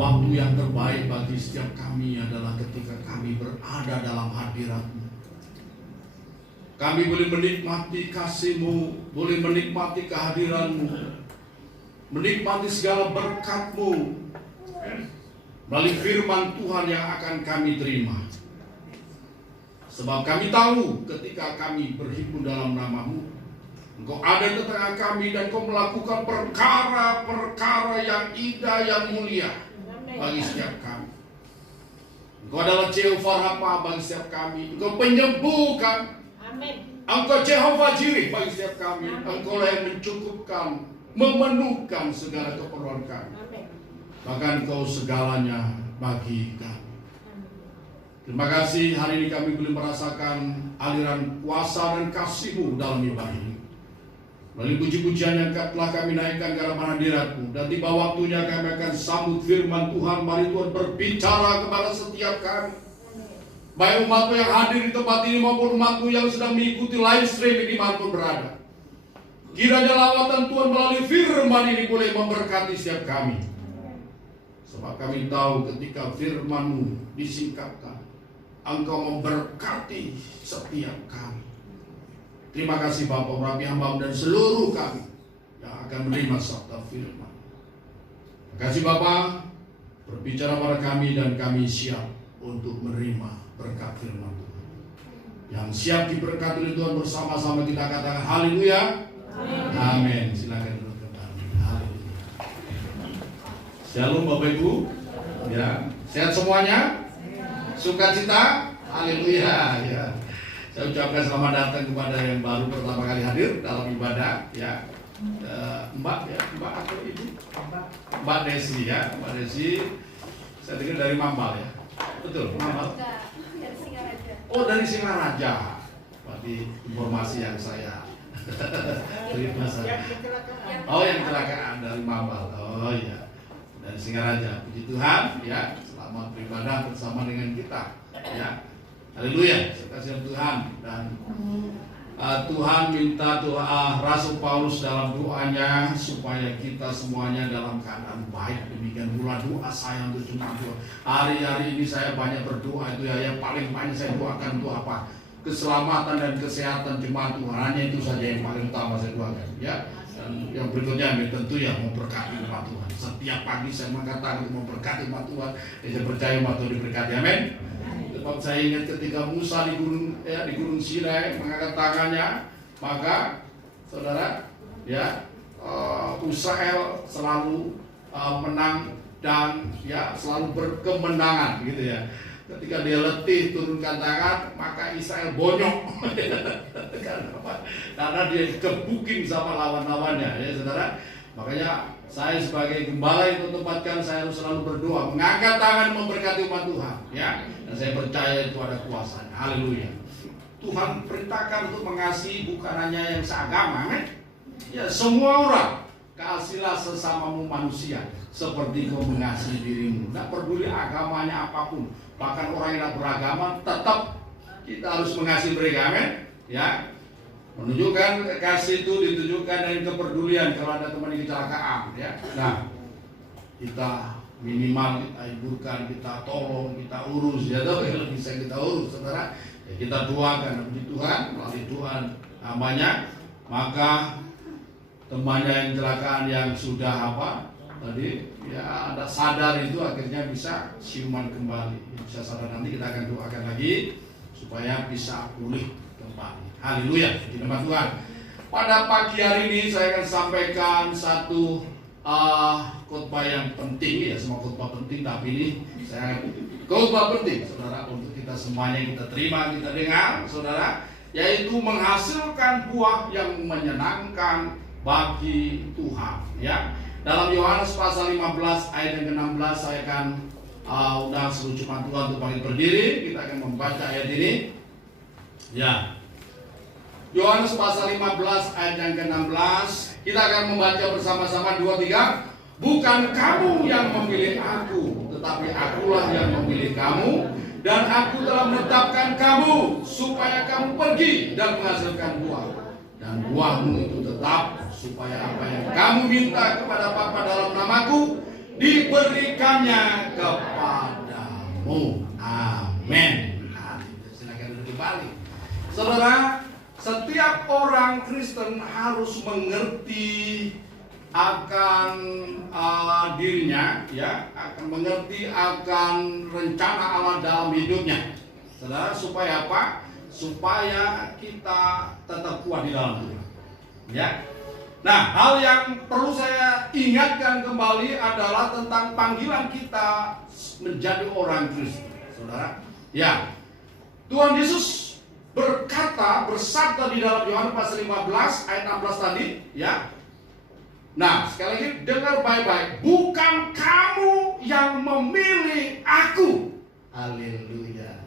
waktu yang terbaik bagi setiap kami adalah ketika kami berada dalam hadirat-Mu. Kami boleh menikmati kasih-Mu, boleh menikmati kehadiran-Mu, menikmati segala berkat-Mu melalui firman Tuhan yang akan kami terima. Sebab kami tahu ketika kami berhimpun dalam nama-Mu, Engkau ada di tengah kami dan Engkau melakukan perkara-perkara yang indah, yang mulia bagi setiap kami. Engkau adalah Jehovah Rafa bagi setiap kami. Engkau penyembuhkan. Engkau Jehovah Jireh bagi setiap kami. Engkau lah yang mencukupkan, memenuhkan segala keperluan kami. Bahkan Engkau segalanya bagi kami. Terima kasih hari ini kami boleh merasakan aliran kuasa dan kasih-Mu dalam ibadah ini. Melalui puji-pujian yang telah kami naikkan ke hadapan hadirat-Mu, dan tiba waktunya kami akan sambut firman Tuhan. Mari Tuhan berbicara kepada setiap kami, baik umat-Mu yang hadir di tempat ini maupun umat-Mu yang sedang mengikuti live stream di dimanapun berada. Kiranya lawatan Tuhan melalui firman ini boleh memberkati setiap kami. Sebab kami tahu ketika firman-Mu disingkapkan, Engkau memberkati setiap kami. Terima kasih Bapa, merapi hamba-Mu dan seluruh kami yang akan menerima sabda firman. Terima kasih Bapa, berbicara pada kami dan kami siap untuk menerima berkat firman Tuhan. Yang siap diberkati oleh Tuhan bersama-sama kita katakan haleluya. Amin. Silakan duduk kembali. Haleluya. Shalom Bapak Ibu. Ya, sehat semuanya? Sukacita? Haleluya. Ya. Saya ucapkan selamat datang kepada yang baru pertama kali hadir dalam ibadah. Ya, Mbak atau Ibu? Mbak Desi ya, Mbak Desi. Saya dengar dari Mambal ya. Betul, Mambal. Dari Singaraja. Oh, dari Singaraja. Berarti informasi yang saya terima saya. Oh, yang kecelakaan dari Mambal. Oh iya, dari Singaraja. Puji Tuhan ya. Selamat beribadah bersama dengan kita. Ya, haleluya. Terima Tuhan. Dan Tuhan minta Rasul Paulus dalam doanya supaya kita semuanya dalam keadaan baik. Demikian pula doa saya untuk jemaat Tuhan. Hari-hari ini saya banyak berdoa itu ya. Yang paling banyak saya doakan itu apa? Keselamatan dan kesehatan jemaat Tuhan. Hanya itu saja yang paling utama saya doakan. Ya. Dan yang berikutnya tentu ya memberkati umat Tuhan. Setiap pagi saya mengatakan memberkati umat Tuhan. Saya percaya umat Tuhan diberkati. Amin. Sebab saya ingat ketika Musa di gunung Sinai mengangkat tangannya, maka saudara ya Israel selalu menang dan ya selalu berkemenangan gitu ya. Ketika dia letih turunkan tangan, maka Israel bonyok. Karena dia dikebukin sama lawan-lawannya ya saudara. Makanya saya sebagai gembala itu tempatkan saya harus selalu berdoa, mengangkat tangan memberkati umat Tuhan ya. Dan saya percaya itu ada kuasanya. Haleluya. Tuhan perintahkan untuk mengasihi bukan hanya yang seagama, ya semua orang. Kasihilah sesamamu manusia seperti kau mengasihi dirimu. Tidak peduli agamanya apapun. Bahkan orang yang tidak beragama tetap kita harus mengasihi mereka. Amin. Ya. Menunjukkan kasih itu ditujukan dengan kepedulian kalau ada teman yang kecelakaan ya. Nah, kita minimal kita hiburkan, kita tolong, kita urus ya toh, kalau bisa kita urus saudara. Ya, kita doakan puji Tuhan melalui doa namanya, maka temannya yang kecelakaan yang sudah tadi ya ada sadar itu akhirnya bisa siuman kembali, bisa sadar. Nanti kita akan doakan lagi supaya bisa pulih kembali. Haleluya, puji nama Tuhan. Pada pagi hari ini saya akan sampaikan satu khotbah yang penting ya, semua khotbah penting, tapi ini saya khotbah penting saudara untuk kita semuanya, kita terima, kita dengar saudara, yaitu menghasilkan buah yang menyenangkan bagi Tuhan ya. Dalam Yohanes pasal 15 ayat yang ke-16 saya akan undang seluruh jemaat Tuhan untuk bangkit berdiri. Kita akan membaca ayat ini ya. Yohanes pasal 15 ayat yang ke-16. Kita akan membaca bersama-sama 2-3. Bukan kamu yang memilih aku, tetapi akulah yang memilih kamu, dan aku telah menetapkan kamu supaya kamu pergi dan menghasilkan buah, dan buahmu itu tetap, supaya apa yang kamu minta kepada Bapa dalam namaku diberikannya kepadamu. Amin. Nah, silakan duduk kembali. Saudara, setiap orang Kristen harus mengerti akan dirinya, ya, akan mengerti akan rencana Allah dalam hidupnya. Saudara, supaya apa? Supaya kita tetap kuat di dalam Tuhan. Ya. Nah, hal yang perlu saya ingatkan kembali adalah tentang panggilan kita menjadi orang Kristen. Saudara, ya. Tuhan Yesus bersabda di dalam Yohanes pasal 15 ayat 16 tadi, ya. Nah, sekali lagi dengar baik-baik. Bukan kamu yang memilih aku. Haleluya.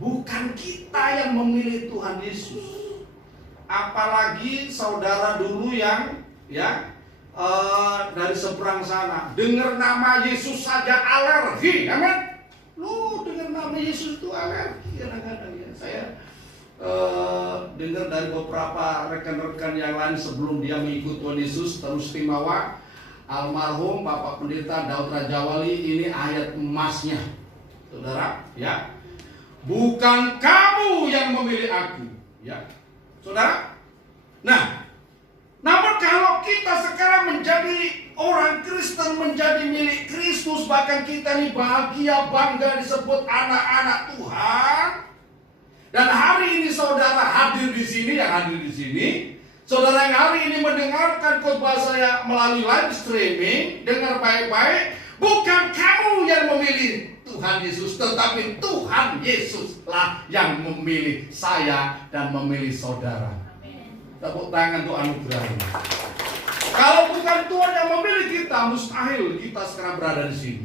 Bukan kita yang memilih Tuhan Yesus. Apalagi saudara dulu yang dari seberang sana dengar nama Yesus saja alergi, amin. Lu dengar nama Yesus itu alergi kadang-kadang ya. Saya dengar dari beberapa rekan-rekan yang lain sebelum dia mengikut Tuhan Yesus, teristimewa almarhum Bapak Pendeta Daud Rajawali. Ini ayat emasnya, saudara, ya. Bukan kamu yang memilih aku, ya, saudara. Nah, namun kalau kita sekarang menjadi orang Kristen, menjadi milik Kristus, bahkan kita ini bahagia, bangga disebut anak-anak Tuhan. Dan hari ini saudara hadir di sini, saudara yang hari ini mendengarkan khotbah saya melalui live streaming, dengar baik-baik, bukan kamu yang memilih Tuhan Yesus, tetapi Tuhan Yesuslah yang memilih saya dan memilih saudara. Tepuk tangan untuk anugerah. Kalau bukan Tuhan yang memilih kita, mustahil kita sekarang berada di sini.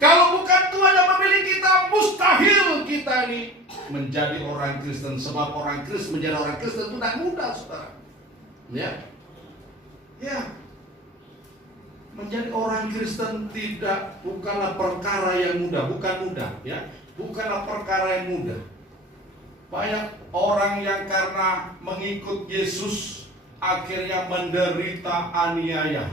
Kalau bukan Tuhan yang memilih kita, mustahil kita ini menjadi orang Kristen. Sebab orang Kristen menjadi orang Kristen itu tidak mudah, saudara. Ya. Menjadi orang Kristen bukanlah perkara yang mudah, bukan mudah, ya. Bukanlah perkara yang mudah. Banyak orang yang karena mengikut Yesus akhirnya menderita aniaya.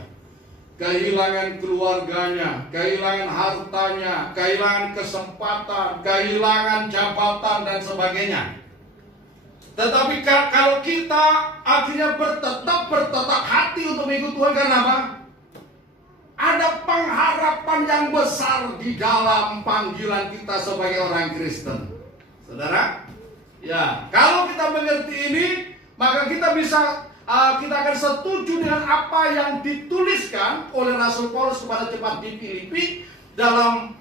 Kehilangan keluarganya, kehilangan hartanya, kehilangan kesempatan, kehilangan jabatan dan sebagainya. Tetapi kalau kita akhirnya bertetap hati untuk mengikut Tuhan, karena apa? Ada pengharapan yang besar di dalam panggilan kita sebagai orang Kristen. Saudara, ya, kalau kita mengerti ini, maka kita kita akan setuju dengan apa yang dituliskan oleh Rasul Paulus kepada jemaat di Filipi dalam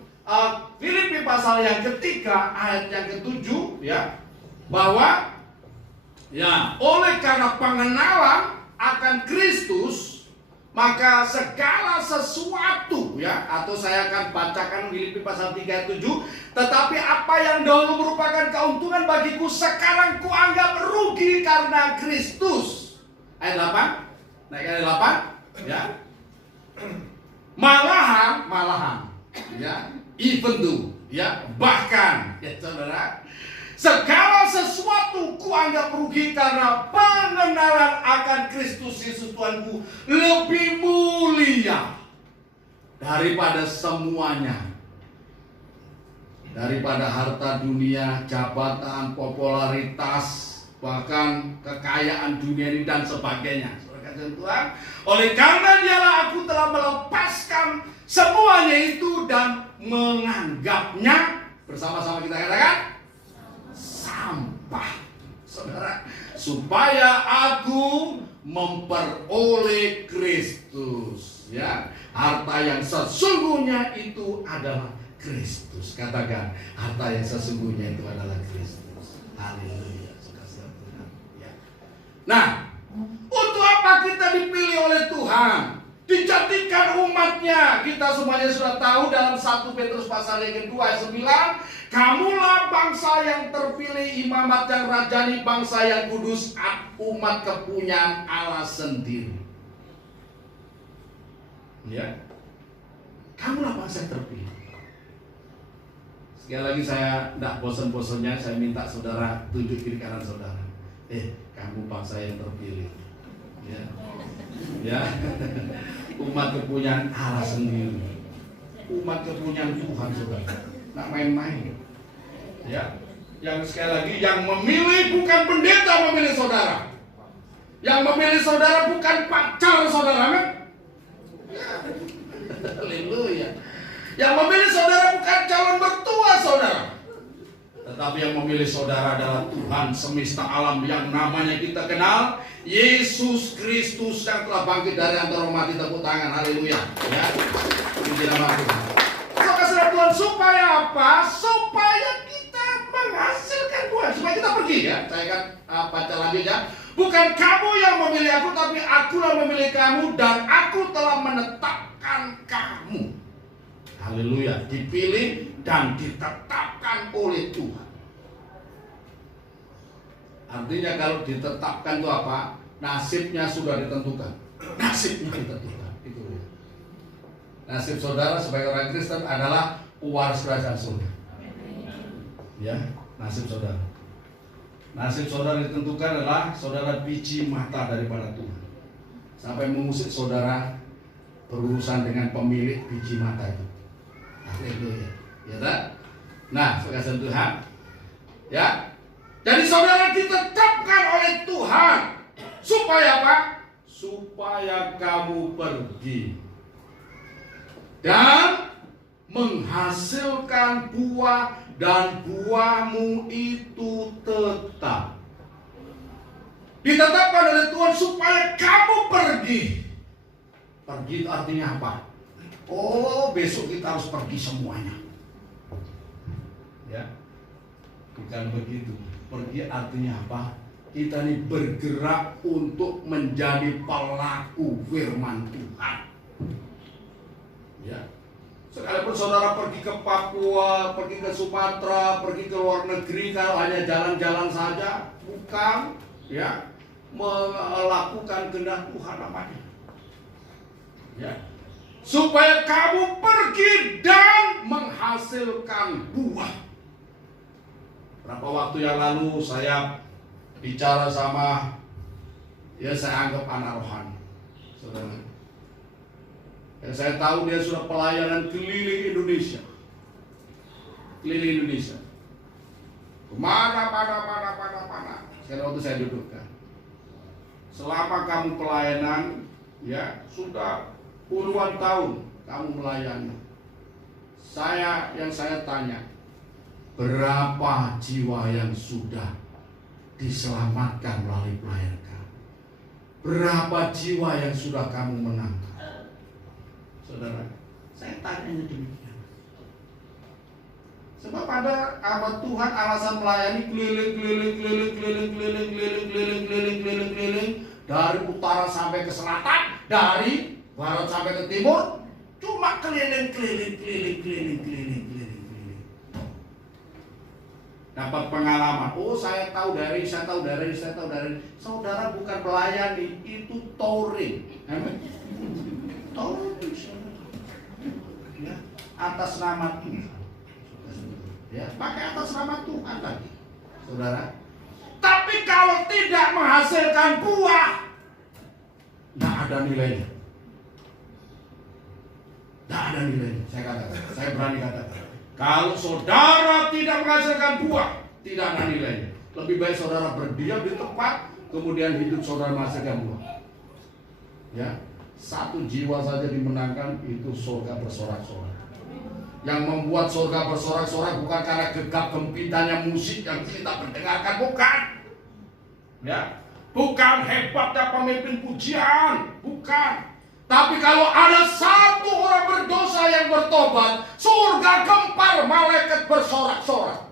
Filipi pasal yang ketiga ayat yang ke-7, ya, bahwa ya, oleh karena pengenalan akan Kristus, maka segala sesuatu, ya, atau saya akan bacakan Filipi pasal 3 ayat 7, tetapi apa yang dahulu merupakan keuntungan bagiku sekarang kuanggap rugi karena Kristus. Ayat 8, naik ayat 8, ya. Malahan, ya, even though, ya, bahkan, ya, saudara, segala sesuatu kuanggap rugi karena pengenalan akan Kristus Yesus Tuhanku lebih mulia daripada semuanya, daripada harta dunia, jabatan, popularitas, bahkan kekayaan dunia ini dan sebagainya. Tuhan, oleh karena dialah aku telah melepaskan semuanya itu dan menganggapnya, bersama-sama kita katakan, sampah, saudara, supaya aku memperoleh Kristus, ya. Harta yang sesungguhnya itu adalah Kristus. Katakan, harta yang sesungguhnya itu adalah Kristus. Haleluya. Ya. Nah, untuk apa kita dipilih oleh Tuhan? Dijadikan umatnya. Kita semuanya sudah tahu dalam 1 Petrus pasal yang kedua ayat 9, kamulah bangsa yang terpilih, imamat yang rajani, bangsa yang kudus, umat kepunyaan Allah sendiri. Ya, kamulah bangsa yang terpilih. Sekali lagi saya tidak bosan-bosannya, saya minta saudara tunjuk kiri kanan saudara. Kamu bangsa yang terpilih. Ya, ya. Umat kepunyaan Allah sendiri. umat kepunyaan Tuhan, saudara. Nggak main-main. Ya, yang sekali lagi, yang memilih bukan pendeta memilih saudara. Yang memilih saudara bukan pacar saudara, kan? Haleluya. Yang memilih saudara bukan calon mertua saudara, tetapi yang memilih saudara adalah Tuhan semesta alam yang namanya kita kenal, Yesus Kristus yang telah bangkit dari antara mati. Tepuk tangan, haleluya. Ya, puji nama Tuhan. Saudara Tuhan, supaya apa? Supaya kita menghasilkan buah, supaya kita pergi, ya. Saya akan baca lanjutnya. Bukan kamu yang memilih aku, tapi aku yang memilih kamu, dan aku telah menetapkan kamu. Haleluya, dipilih dan ditetapkan oleh Tuhan. Artinya kalau ditetapkan itu apa? Nasibnya sudah ditentukan. Nasibnya ditentukan. Itu ya. Nasib saudara sebagai orang Kristen adalah pewaris kerajaan surga. Ya, nasib saudara. Nasib saudara ditentukan adalah saudara biji mata daripada Tuhan. Sampai mengusik saudara berurusan dengan pemilik biji mata itu. Haleluya. Ya tak? Nah, saudara Tuhan. Ya. Jadi saudara ditetapkan oleh Tuhan. Supaya apa? Supaya kamu pergi dan menghasilkan buah, dan buahmu itu tetap. Ditetapkan oleh Tuhan supaya kamu pergi. Pergi itu artinya apa? Oh, besok kita harus pergi semuanya. Ya, bukan begitu. Pergi artinya apa? Kita ini bergerak untuk menjadi pelaku firman Tuhan. Ya, sekalipun saudara pergi ke Papua, pergi ke Sumatera, pergi ke luar negeri, kalau hanya jalan-jalan saja, bukan, ya, melakukan kehendak Tuhan namanya. Ya. Supaya kamu pergi dan menghasilkan buah. Berapa waktu yang lalu saya bicara sama, ya saya anggap anak rohani, saudara. Ya, saya tahu dia sudah pelayanan keliling Indonesia. Keliling Indonesia. Mana. Sekarang waktu saya dudukkan. Selama kamu pelayanan, ya sudah puluhan tahun kamu melayani. Yang saya tanya, berapa jiwa yang sudah diselamatkan melalui pelayanan kamu? Berapa jiwa yang sudah kamu menangkan? Saudara, saya tanya demikian. Sebab ada apa Tuhan alasan melayani keliling dari utara sampai ke selatan, dari barat sampai ke timur, cuma keliling. Dapat pengalaman. Oh, saya tahu dari. Saudara bukan melayani, itu touring. Touring. Ya, atas nama Tuhan. Ya, pakai atas nama Tuhan lagi, saudara. Tapi kalau tidak menghasilkan buah, tidak ada nilainya. Tidak ada nilainya. Saya berani katakan. Kalau saudara tidak menghasilkan buah, tidak ada nilainya. Lebih baik saudara berdiam di tempat, kemudian hidup saudara menghasilkan buah. Ya, satu jiwa saja dimenangkan, itu surga bersorak-sorak. Yang membuat surga bersorak-sorak bukan karena gegap gempitanya musik yang kita mendengarkan, bukan. Ya, bukan hebatnya pemimpin pujian, bukan. Tapi kalau ada satu orang berdosa yang bertobat, surga gempar, malaikat bersorak-sorak.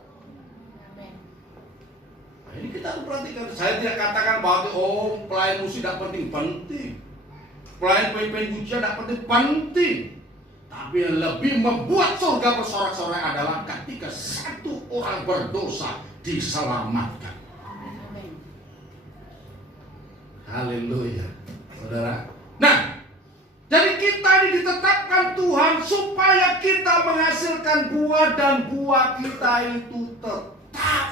Nah, ini kita harus perhatikan. Saya tidak katakan bahwa pelayan musik tidak penting. Pelayan pemimpin pujian tidak penting. Tapi yang lebih membuat surga bersorak-sorai adalah ketika satu orang berdosa diselamatkan. Haleluya, saudara. Nah, jadi kita ini ditetapkan Tuhan supaya kita menghasilkan buah, dan buah kita itu tetap.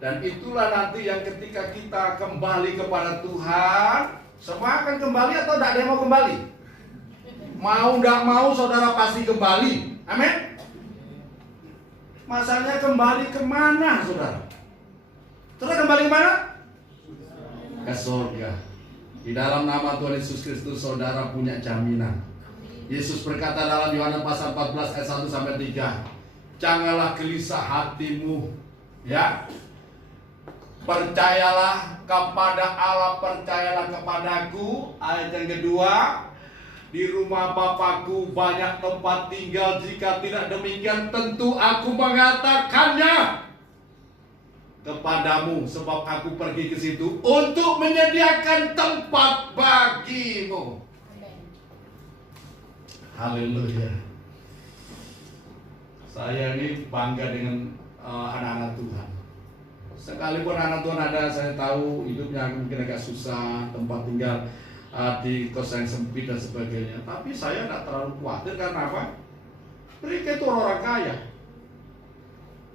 Dan itulah nanti yang ketika kita kembali kepada Tuhan, semua akan kembali atau tidak ada yang mau kembali? Mau nggak mau saudara pasti kembali. Amin. Masalahnya kembali kemana saudara? Saudara kembali kemana? Ke surga. Di dalam nama Tuhan Yesus Kristus saudara punya jaminan. Yesus berkata dalam Yohanes pasal 14 ayat 1 sampai 3, janganlah gelisah hatimu, ya. Percayalah kepada Allah, percayalah kepadaku. Ayat yang kedua, di rumah Bapakku banyak tempat tinggal, jika tidak demikian tentu aku mengatakannya kepadamu, sebab aku pergi ke situ untuk menyediakan tempat bagimu. Haleluya. Saya ini bangga dengan anak-anak Tuhan. Sekalipun anak Tuhan ada, saya tahu hidupnya mungkin agak susah, tempat tinggal di kos yang sempit dan sebagainya. Tapi saya tidak terlalu khawatir, karena apa? Mereka itu orang kaya.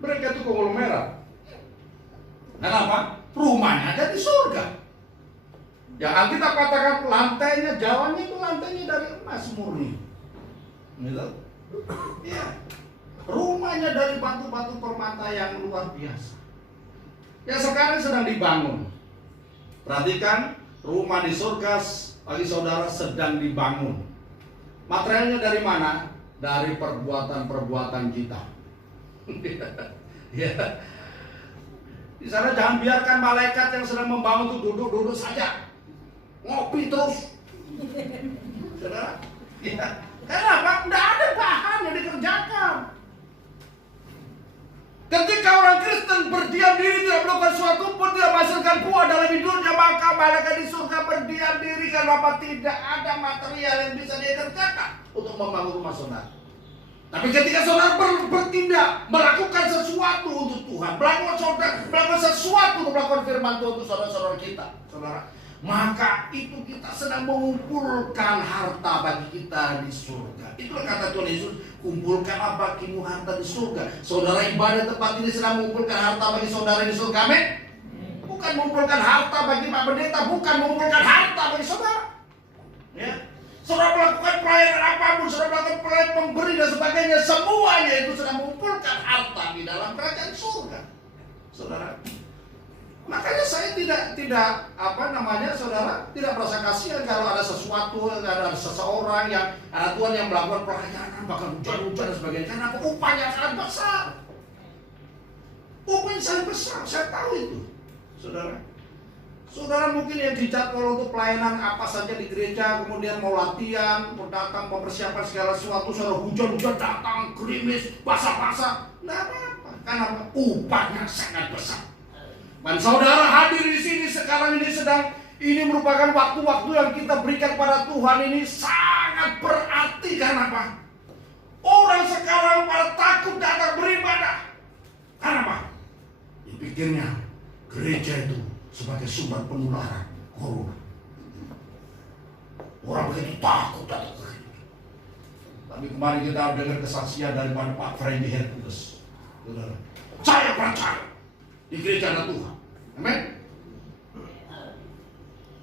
Mereka itu konglomerat. Kenapa? Rumahnya ada di surga. Yang Alkitab katakan lantainya, jalannya itu lantainya dari emas murni. Gitu? Ya. Rumahnya dari batu-batu permata yang luar biasa. Yang sekarang sedang dibangun. Perhatikan, rumah di surga bagi saudara sedang dibangun. Materialnya dari mana? Dari perbuatan-perbuatan kita. Ya. Di sana jangan biarkan malaikat yang sedang membangun itu duduk-duduk saja, ngopi terus. Saudara, ya. Kenapa? Tidak ada bahan yang dikerjakan. Ketika orang Kristen berdiam diri, tidak melakukan suatu pun, tidak menghasilkan buah dalam hidupnya, maka malaikat di surga berdiam diri. Kenapa? Tidak ada material yang bisa dikerjakan untuk membangun rumah saudara. Tapi ketika saudara bertindak, melakukan sesuatu untuk Tuhan, melakukan sesuatu untuk melakukan firman Tuhan untuk saudara-saudara kita, saudara, maka itu kita sedang mengumpulkan harta bagi kita di surga. Itulah kata Tuhan Yesus, kumpulkanlah bagimu harta di surga. Saudara ibadah tempat ini sedang mengumpulkan harta bagi saudara di surga, amin? Bukan mengumpulkan harta bagi Pak Pendeta, bukan mengumpulkan harta bagi saudara. Ya. Saudara melakukan pelayanan apapun, saudara melakukan pelayanan pemberi dan sebagainya, semuanya itu sedang mengumpulkan harta di dalam kerajaan surga, saudara. Makanya saya tidak saudara, tidak merasa kasihan kalau ada sesuatu, ada seseorang yang ada Tuhan yang melakukan pelayanan, bahkan hujan-hujan dan sebagainya. Karena upahnya sangat besar. Upahnya sangat besar, saya tahu itu, saudara. Saudara mungkin yang dijadwal untuk pelayanan apa saja di gereja, kemudian mau latihan, mau datang, mempersiapkan segala sesuatu, saudara hujan-hujan datang, gerimis, basah-basah, tidak apa-apa. Karena upahnya sangat besar. Dan saudara hadir di sini sekarang ini merupakan waktu-waktu yang kita berikan pada Tuhan ini sangat berarti. Karena apa? Orang sekarang pada takut datang beribadah. Karena apa? Dipikirnya gereja itu sebagai sumber penularan corona. Orang begitu takut datang ke gereja. Tapi kemarin kita dengar kesaksian daripada Pak Freddy Hercules. Saya percaya di gereja ada Tuhan, amin.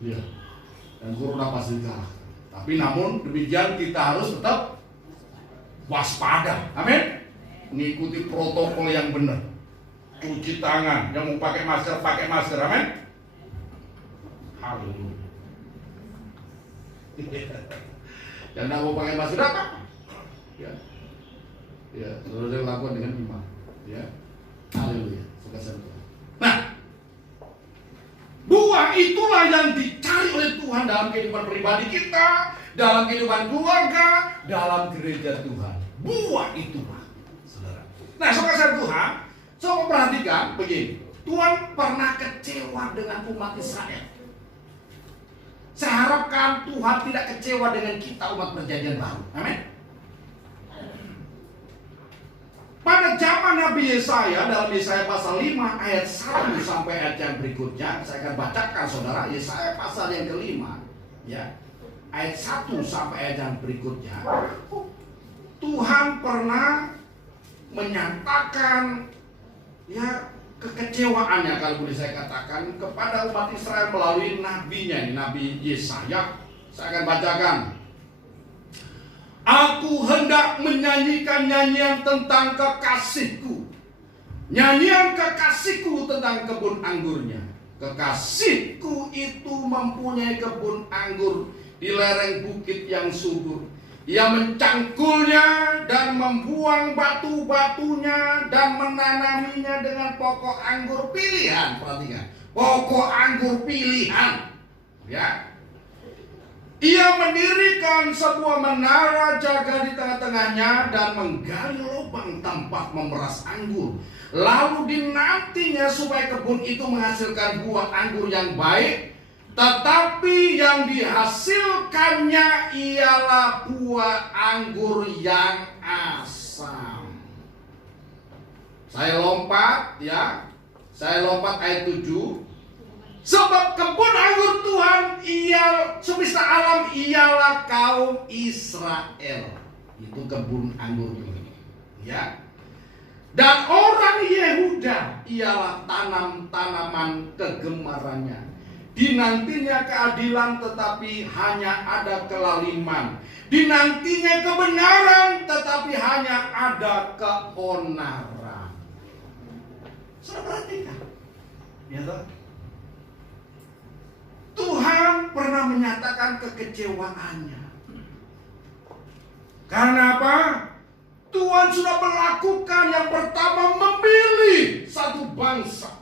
Iya. Dan corona pasti kalah. Tapi namun demikian kita harus tetap waspada, amin. Mengikuti protokol yang benar. Cuci tangan, yang mau pakai masker, amin. Haleluya. Yang tidak mau pakai masker apa? Ya, ya, saudara lakukan dengan iman, ya. Haleluya. Nah, buah itulah yang dicari oleh Tuhan dalam kehidupan pribadi kita, dalam kehidupan keluarga, dalam gereja Tuhan. Buah itulah, saudara. Nah, saudara Tuhan, coba perhatikan begini. Tuhan pernah kecewa dengan umat Israel. Saya harapkan Tuhan tidak kecewa dengan kita umat perjanjian baru. Amin. Pada zaman Nabi Yesaya, dalam Yesaya pasal 5 ayat 1 sampai ayat yang berikutnya, saya akan bacakan saudara, Yesaya pasal yang kelima, ya, ayat 1 sampai ayat yang berikutnya. Tuhan pernah menyatakan, ya, kekecewaannya, kalau boleh saya katakan, kepada umat Israel melalui nabinya, Nabi Yesaya. Saya akan bacakan. Aku hendak menyanyikan nyanyian tentang kekasihku. Nyanyian kekasihku tentang kebun anggurnya. Kekasihku itu mempunyai kebun anggur di lereng bukit yang subur. Ia mencangkulnya dan membuang batu-batunya dan menanaminya dengan pokok anggur pilihan. Perhatikan, pokok anggur pilihan. Ya. Ia mendirikan sebuah menara jaga di tengah-tengahnya dan menggali lubang tempat memeras anggur. Lalu dinantinya supaya kebun itu menghasilkan buah anggur yang baik, tetapi yang dihasilkannya ialah buah anggur yang asam. Saya lompat ya. Saya lompat ayat 7. Sebab kebun anggur Tuhan semesta alam ialah kaum Israel. Itu kebun anggur Tuhan. Ya. Dan orang Yehuda ialah tanaman kegemarannya. Dinantinya keadilan tetapi hanya ada kelaliman. Dinantinya kebenaran tetapi hanya ada keonaran. Saudara perhatikan. Ya toh? Tuhan pernah menyatakan kekecewaannya. Karena apa? Tuhan sudah melakukan yang pertama, memilih satu bangsa.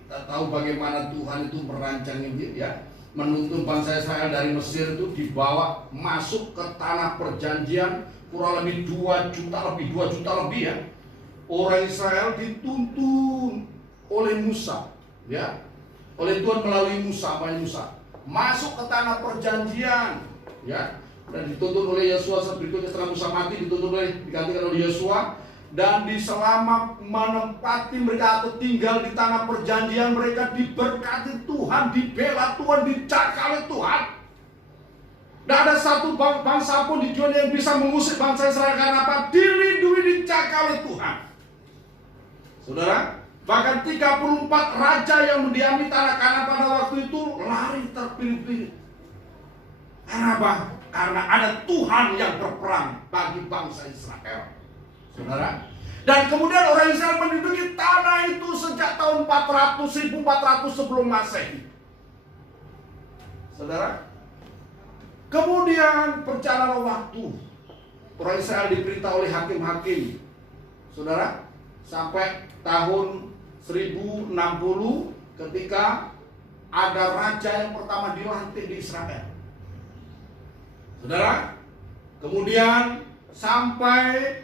Kita tahu bagaimana Tuhan itu merancang ini ya, menuntun bangsa Israel dari Mesir itu dibawa masuk ke tanah perjanjian kurang lebih 2 juta lebih ya. Orang Israel dituntun oleh Musa ya. Oleh Tuhan melalui Musa, masuk ke tanah perjanjian, ya, dan dituntun oleh Yosua. Berikutnya setelah Musa mati digantikan oleh Yosua, dan selama menempati mereka atau tinggal di tanah perjanjian mereka diberkati Tuhan, dibela Tuhan, dicakali Tuhan. Tidak ada satu bangsa pun di dunia yang bisa mengusir bangsa Israel karena apa? Dilindungi, dicakali Tuhan. Saudara. Bahkan 34 raja yang mendiami tanah Kanaan pada waktu itu lari terpilih-pilih. Karena apa? Karena ada Tuhan yang berperang bagi bangsa Israel. Saudara. Dan kemudian orang Israel menduduki tanah itu sejak tahun 1400 sebelum Masehi. Saudara. Kemudian perjalanan waktu. Orang Israel diperintah oleh hakim-hakim. Saudara. Sampai tahun 1060 ketika ada raja yang pertama dilantik di Israel. Saudara, kemudian sampai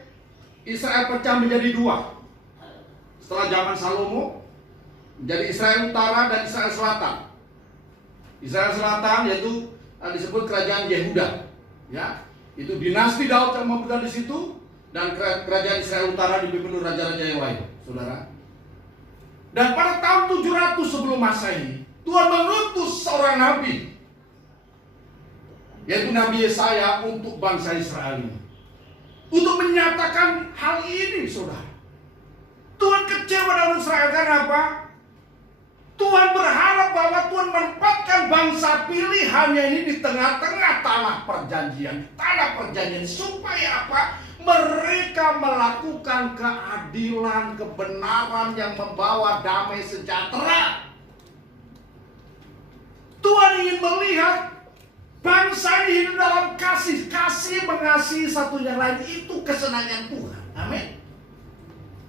Israel pecah menjadi 2. Setelah zaman Salomo menjadi Israel Utara dan Israel Selatan. Israel Selatan yaitu disebut kerajaan Yehuda. Ya, itu dinasti Daud yang memegang di situ, dan kerajaan Israel Utara dipimpin oleh raja-raja yang lain, saudara. Dan pada tahun 700 sebelum Masehi, Tuhan mengutus seorang nabi, yaitu Nabi Yesaya untuk bangsa Israel ini, untuk menyatakan hal ini, saudara. Tuhan kecewa dengan Israel karena apa? Tuhan berharap bahwa Tuhan menempatkan bangsa pilihannya ini di tengah-tengah tanah perjanjian. Tanah perjanjian supaya apa? Mereka melakukan keadilan, kebenaran yang membawa damai sejahtera. Tuhan ingin melihat bangsa ini hidup dalam kasih. Kasih mengasihi satu yang lain, itu kesenangan Tuhan. Amin.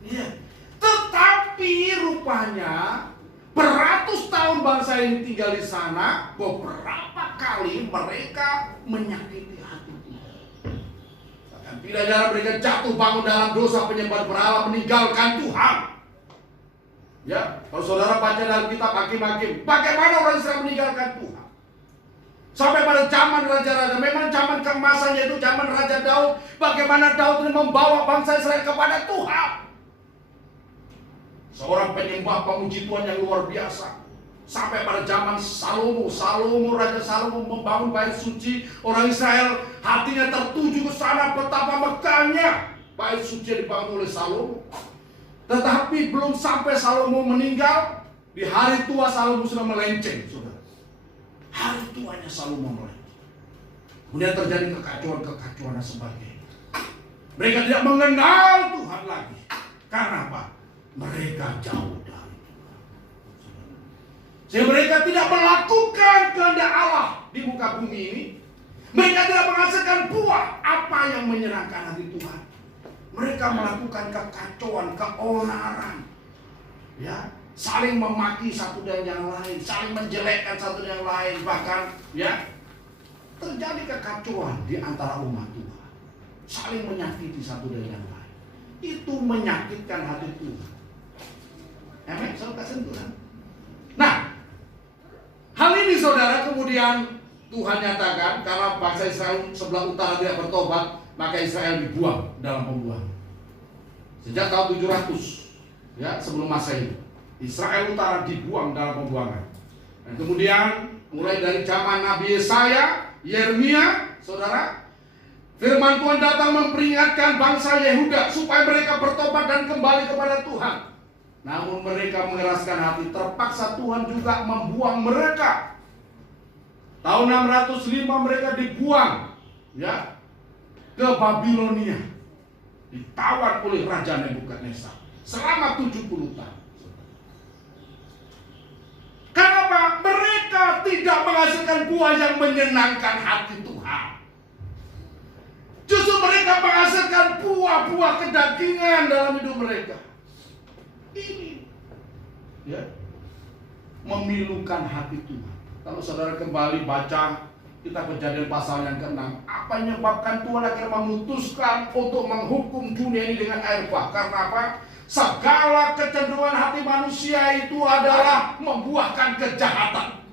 Ya. Tetapi rupanya beratus tahun bangsa ini tinggal di sana, beberapa kali mereka menyakiti hati Tuhan. Bahkan tidak jarang mereka jatuh bangun dalam dosa penyembahan berhala, meninggalkan Tuhan. Ya, kalau saudara baca dalam kitab Hakim-Hakim, bagaimana orang Israel meninggalkan Tuhan. Sampai pada zaman raja-raja, memang zaman keemasannya itu zaman Raja Daud. Bagaimana Daud ini membawa bangsa Israel kepada Tuhan. Seorang penyembah pemuji Tuhan yang luar biasa. Sampai pada zaman Salomo, Raja Salomo membangun bait suci. Orang Israel hatinya tertuju ke sana, betapa megahnya bait suci yang dibangun oleh Salomo. Tetapi belum sampai Salomo meninggal, di hari tua Salomo sudah melenceng, saudara. Hari tuanya Salomo melenceng. Kemudian terjadi kekacauan dan sebagainya. Mereka tidak mengenal Tuhan lagi. Karena apa? Mereka jauh dari Tuhan. Sehingga mereka tidak melakukan kehendak Allah di muka bumi ini. Mereka tidak menghasilkan buah apa yang menyenangkan hati Tuhan. Mereka melakukan kekacauan, keonaran, ya, saling memaki satu dan yang lain, saling menjelekkan satu dan yang lain, bahkan, ya, terjadi kekacauan di antara umat Tuhan, saling menyakiti satu dan yang lain. Itu menyakitkan hati Tuhan. Amin, saudara sentuhan. Nah, hal ini saudara kemudian Tuhan nyatakan karena bangsa Israel sebelah utara tidak bertobat, maka Israel dibuang dalam pembuangan. Sejak tahun 700 ya sebelum Masehi, Israel utara dibuang dalam pembuangan. Dan kemudian mulai dari zaman Nabi Yesaya, Yeremia, saudara, firman Tuhan datang memperingatkan bangsa Yehuda supaya mereka bertobat dan kembali kepada Tuhan. Namun mereka mengeraskan hati, terpaksa Tuhan juga membuang mereka. Tahun 605 mereka dibuang, ya, ke Babilonia, ditawan oleh Raja Nebukadnezar selama 70 tahun. Kenapa? Mereka tidak menghasilkan buah yang menyenangkan hati Tuhan. Justru mereka menghasilkan buah-buah kedagingan dalam hidup mereka. Ini, ya, memilukan hati Tuhan. Kalau saudara kembali baca kita Kejadian pasal yang ke-6, apa yang menyebabkan Tuhan akhirnya memutuskan untuk menghukum dunia ini dengan air bah? Karena apa? Segala kecenderungan hati manusia itu adalah membuahkan kejahatan.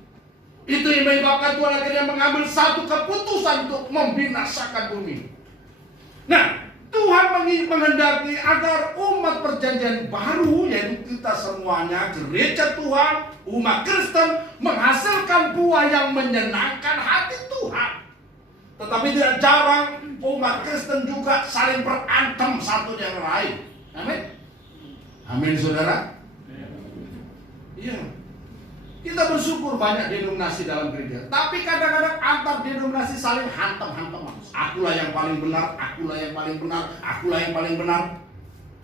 Itu yang menyebabkan Tuhan akhirnya mengambil satu keputusan untuk membinasakan bumi. Nah, Tuhan menghendaki agar umat perjanjian baru, yaitu kita semuanya, gereja Tuhan, umat Kristen, menghasilkan buah yang menyenangkan hati Tuhan. Tetapi tidak jarang umat Kristen juga saling berantem satu dengan lain. Amin. Amin, saudara. Iya. Kita bersyukur banyak denominasi dalam gereja, tapi kadang-kadang antar denominasi saling hantam-hantam. Akulah yang paling benar, akulah yang paling benar, akulah yang paling benar.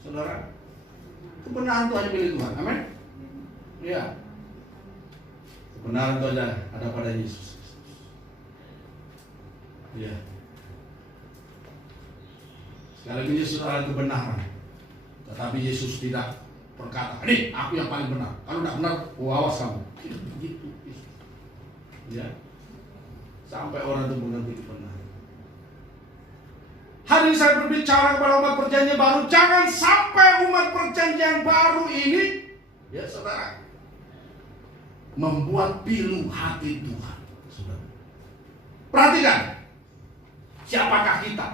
Saudara, kebenaran itu hanya milik Tuhan. Amin. Iya. Kebenaran itu ada pada Yesus. Iya. Sekali lagi Yesus adalah kebenaran, tetapi Yesus tidak berkata, "Nih, aku yang paling benar. Kalau tidak benar, awas kamu." Tidak begitu. Ya. Sampai orang itu mengerti kebenaran. Hari ini saya berbicara kepada umat perjanjian baru, jangan sampai umat perjanjian baru ini, ya saudara, membuat pilu hati Tuhan. Saudara, perhatikan, siapakah kita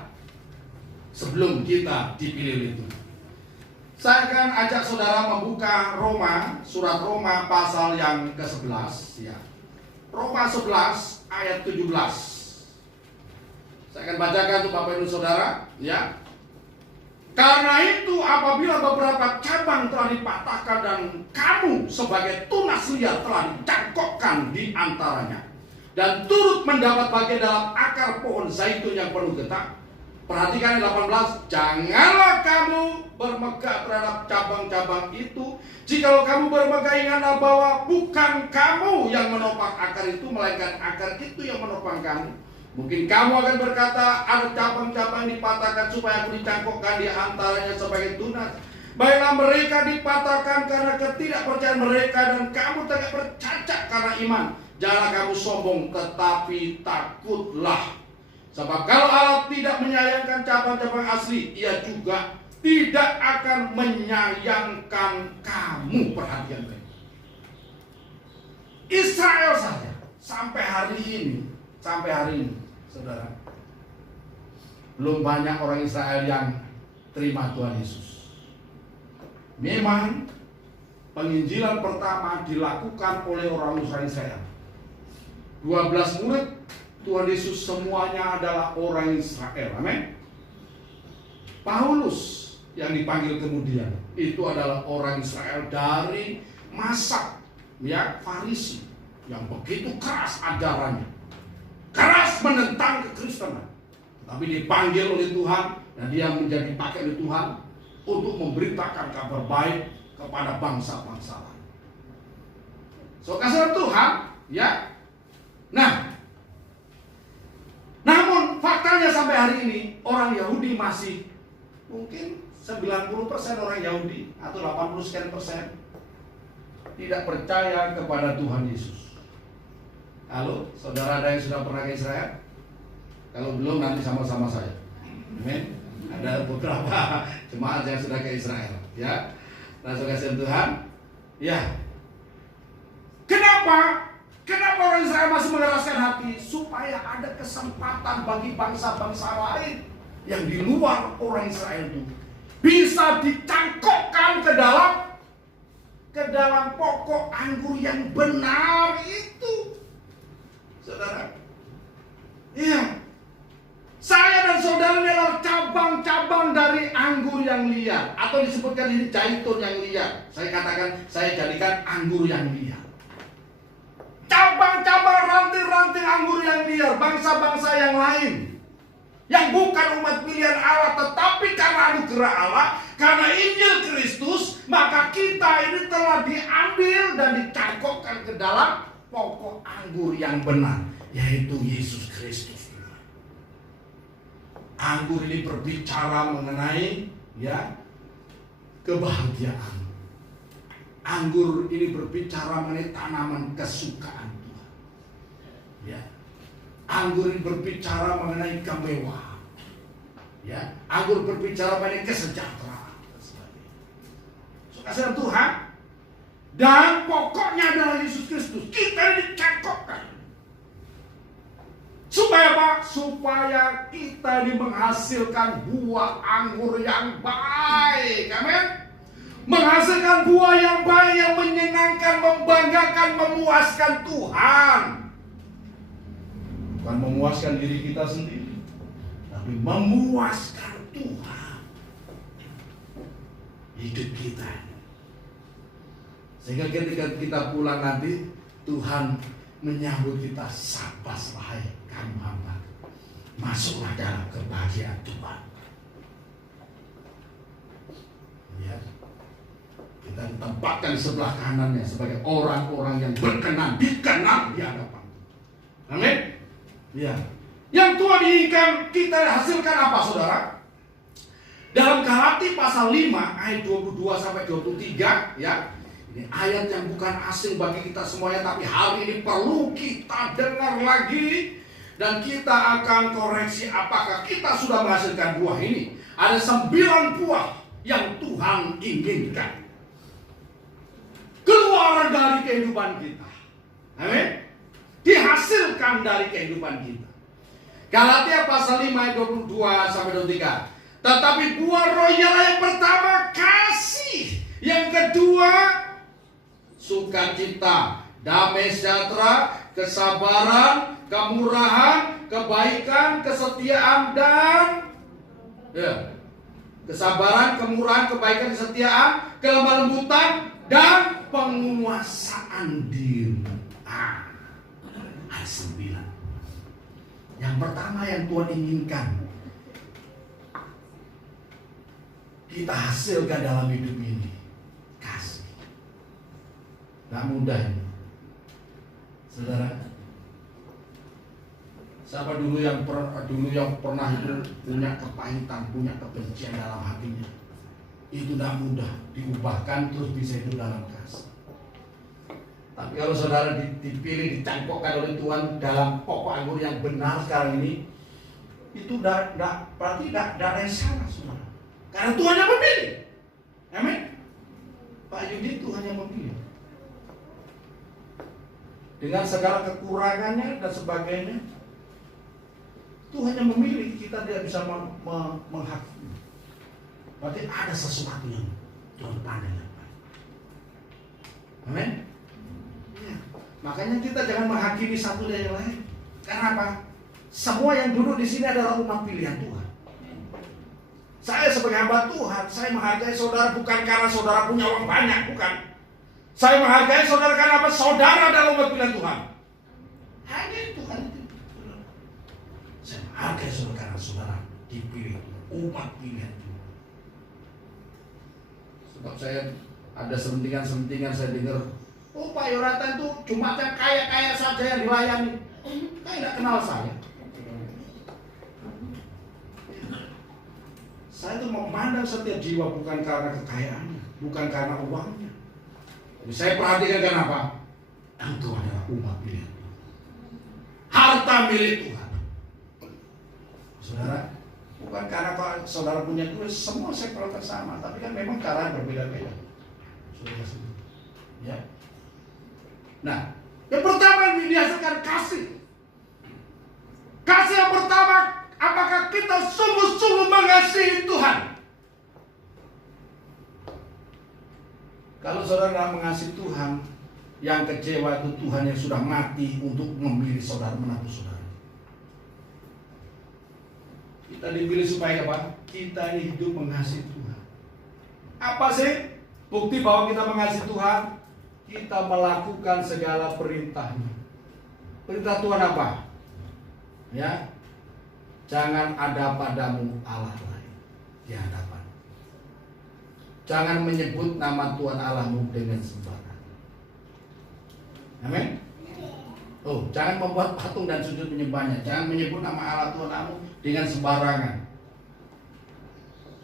sebelum kita dipilih oleh Tuhan? Saya akan ajak saudara membuka Roma, surat Roma pasal yang ke-11, ya. Roma 11 ayat 17. Saya akan bacakan untuk Bapak Ibu Saudara, ya. Karena itu apabila beberapa cabang telah dipatahkan dan kamu sebagai tunas liar telah dicangkokkan di antaranya dan turut mendapat bagian dalam akar pohon zaitun yang penuh getah. Perhatikan 18, janganlah kamu bermegah terhadap cabang-cabang itu. Jikalau kamu bermegah, ingatlah bahwa bukan kamu yang menopang akar itu, melainkan akar itu yang menopang kamu. Mungkin kamu akan berkata, ada cabang-cabang dipatahkan supaya aku dicangkokkan di antaranya sebagai tunas. Baiklah, mereka dipatahkan karena ketidakpercayaan mereka, dan kamu tidak bercacat karena iman. Janganlah kamu sombong, tetapi takutlah. Sebab kalau Allah tidak menyayangkan cabang-cabang asli, Ia juga tidak akan menyayangkan kamu. Perhatian baik. Israel saja sampai hari ini, saudara, belum banyak orang Israel yang terima Tuhan Yesus. Memang penginjilan pertama dilakukan oleh orang Israel. 12 murid Tuhan Yesus semuanya adalah orang Israel. Amin. Paulus yang dipanggil kemudian itu adalah orang Israel dari masa, ya, Farisi yang begitu keras ajarannya, keras menentang kekristenan. Tapi dipanggil oleh Tuhan dan dia menjadi pakai oleh Tuhan untuk memberitakan kabar baik kepada bangsa-bangsa lain. So, kasih Tuhan, ya. Nah, namun faktanya sampai hari ini orang Yahudi masih mungkin 90% orang Yahudi atau 80% tidak percaya kepada Tuhan Yesus. Halo, saudara ada yang sudah pernah ke Israel? Kalau belum nanti sama-sama saya. Amin. Ada beberapa jemaat yang sudah ke Israel, ya. Nah, saudara Tuhan, ya. Kenapa orang Israel masih mengeraskan hati? Supaya ada kesempatan bagi bangsa-bangsa lain yang di luar orang Israel itu bisa dicangkokkan ke dalam pokok anggur yang benar itu. Saudara, iya, saya dan saudara adalah cabang-cabang dari anggur yang liar, atau disebutkan ini zaitun yang liar. Saya katakan, saya jadikan anggur yang liar. Cabang-cabang ranting-ranting anggur yang liar, bangsa-bangsa yang lain yang bukan umat pilihan Allah, tetapi karena anugerah Allah, karena Injil Kristus, maka kita ini telah diambil dan dicangkokkan ke dalam pokok anggur yang benar, yaitu Yesus Kristus. Anggur ini berbicara mengenai, ya, kebahagiaan. Anggur ini berbicara mengenai tanaman kesukaan Tuhan. Ya. Anggur ini berbicara mengenai kemewahan. Ya. Anggur berbicara mengenai kesejahteraan. Kasih Tuhan. Dan pokoknya adalah Yesus Kristus. Kita dicangkokkan. Supaya apa? Supaya kita ini menghasilkan buah anggur yang baik. Amin. Menghasilkan buah yang baik, yang menyenangkan, membanggakan, memuaskan Tuhan. Bukan memuaskan diri kita sendiri, tapi memuaskan Tuhan. Hidup kita. Sehingga ketika kita pulang nanti, Tuhan menyambut kita, sabas wahai kamu hamba, masuklah dalam kebahagiaan Tuhan. Ya. Kita ditempatkan di sebelah kanannya sebagai orang-orang yang berkenan, dikenal di hadapan. Amin. Ya. Yang Tuhan inginkan kita hasilkan apa, saudara? Dalam Galatia pasal 5 ayat 22 sampai 23, ya. Ini ayat yang bukan asing bagi kita semuanya, tapi hari ini perlu kita dengar lagi dan kita akan koreksi apakah kita sudah menghasilkan buah ini. Ada 9 buah yang Tuhan inginkan keluar dari kehidupan kita. Amin. Dihasilkan dari kehidupan kita. Galatia pasal 5 ayat 22 sampai 23. Tetapi buah roh ialah yang pertama kasih, yang kedua sukacita, damai sejahtera, kesabaran, kemurahan, kebaikan, kesetiaan dan kesabaran, kemurahan, kebaikan, kesetiaan, kelemah lembutan dan penguasaan diri. Ada 9. Yang pertama yang Tuhan inginkan kita hasilkan dalam hidup ini, kasih. Gak mudah ini, saudara. Siapa dulu yang pernah itu punya kepahitan, punya kebencian dalam hatinya? Itu tidak mudah diubahkan terus bisa hidup dalam kasih. Tapi kalau saudara dipilih, dicangkokkan oleh Tuhan dalam pokok anggur yang benar sekarang ini, itu berarti tidak ada yang salah, saudara. Karena Tuhan yang memilih. Amin. Pak Yudi, Tuhan yang memilih. Dengan segala kekurangannya dan sebagainya, Tuhan yang memilih, kita tidak bisa menghakimi. Berarti ada sesuatu yang Tuhan pandang yang baik. Amin. Ya. Makanya kita jangan menghakimi satu dan yang lain. Karena apa? Semua yang duduk di sini adalah umat pilihan Tuhan. Saya sebagai hamba Tuhan, saya menghargai saudara bukan karena saudara punya uang banyak, bukan. Saya menghargai saudara karena apa? Saudara adalah umat pilihan Tuhan. Hanya Tuhan itu. umat pilihan Tuhan. Sebab saya ada selentingan-selentingan saya dengar, oh Pak Yonatan itu cuma yang kaya-kaya saja yang dilayani. Kayak tidak kenal saya. Saya itu memandang setiap jiwa bukan karena kekayaannya, bukan karena uangnya. Jadi saya perhatikan kenapa? Engkau adalah umat pilihan Tuhan. Harta milik Tuhan. Saudara, bukan karena kalau saudara punya duit, semua saya perlakukan sama, tapi kan memang cara berbeda-beda. Saudara, ya. Nah, yang pertama yang dihasilkan kasih. Kasih yang pertama, apakah kita sungguh-sungguh mengasihi Tuhan? Kalau saudara tidak mengasihi Tuhan, yang kecewa itu Tuhan yang sudah mati untuk memilih saudara, menebus saudara. Kita dipilih supaya apa? Kita ini hidup mengasihi Tuhan. Apa sih bukti bahwa kita mengasihi Tuhan? Kita melakukan segala perintahnya. Perintah Tuhan apa? Ya, jangan ada padamu Allah lain di hadapan. Jangan menyebut nama Tuhan Allahmu dengan sembarangan. Amin. Oh, jangan membuat patung dan sujud menyembahnya. Jangan menyebut nama Allah Tuhan Allahmu dengan sembarangan.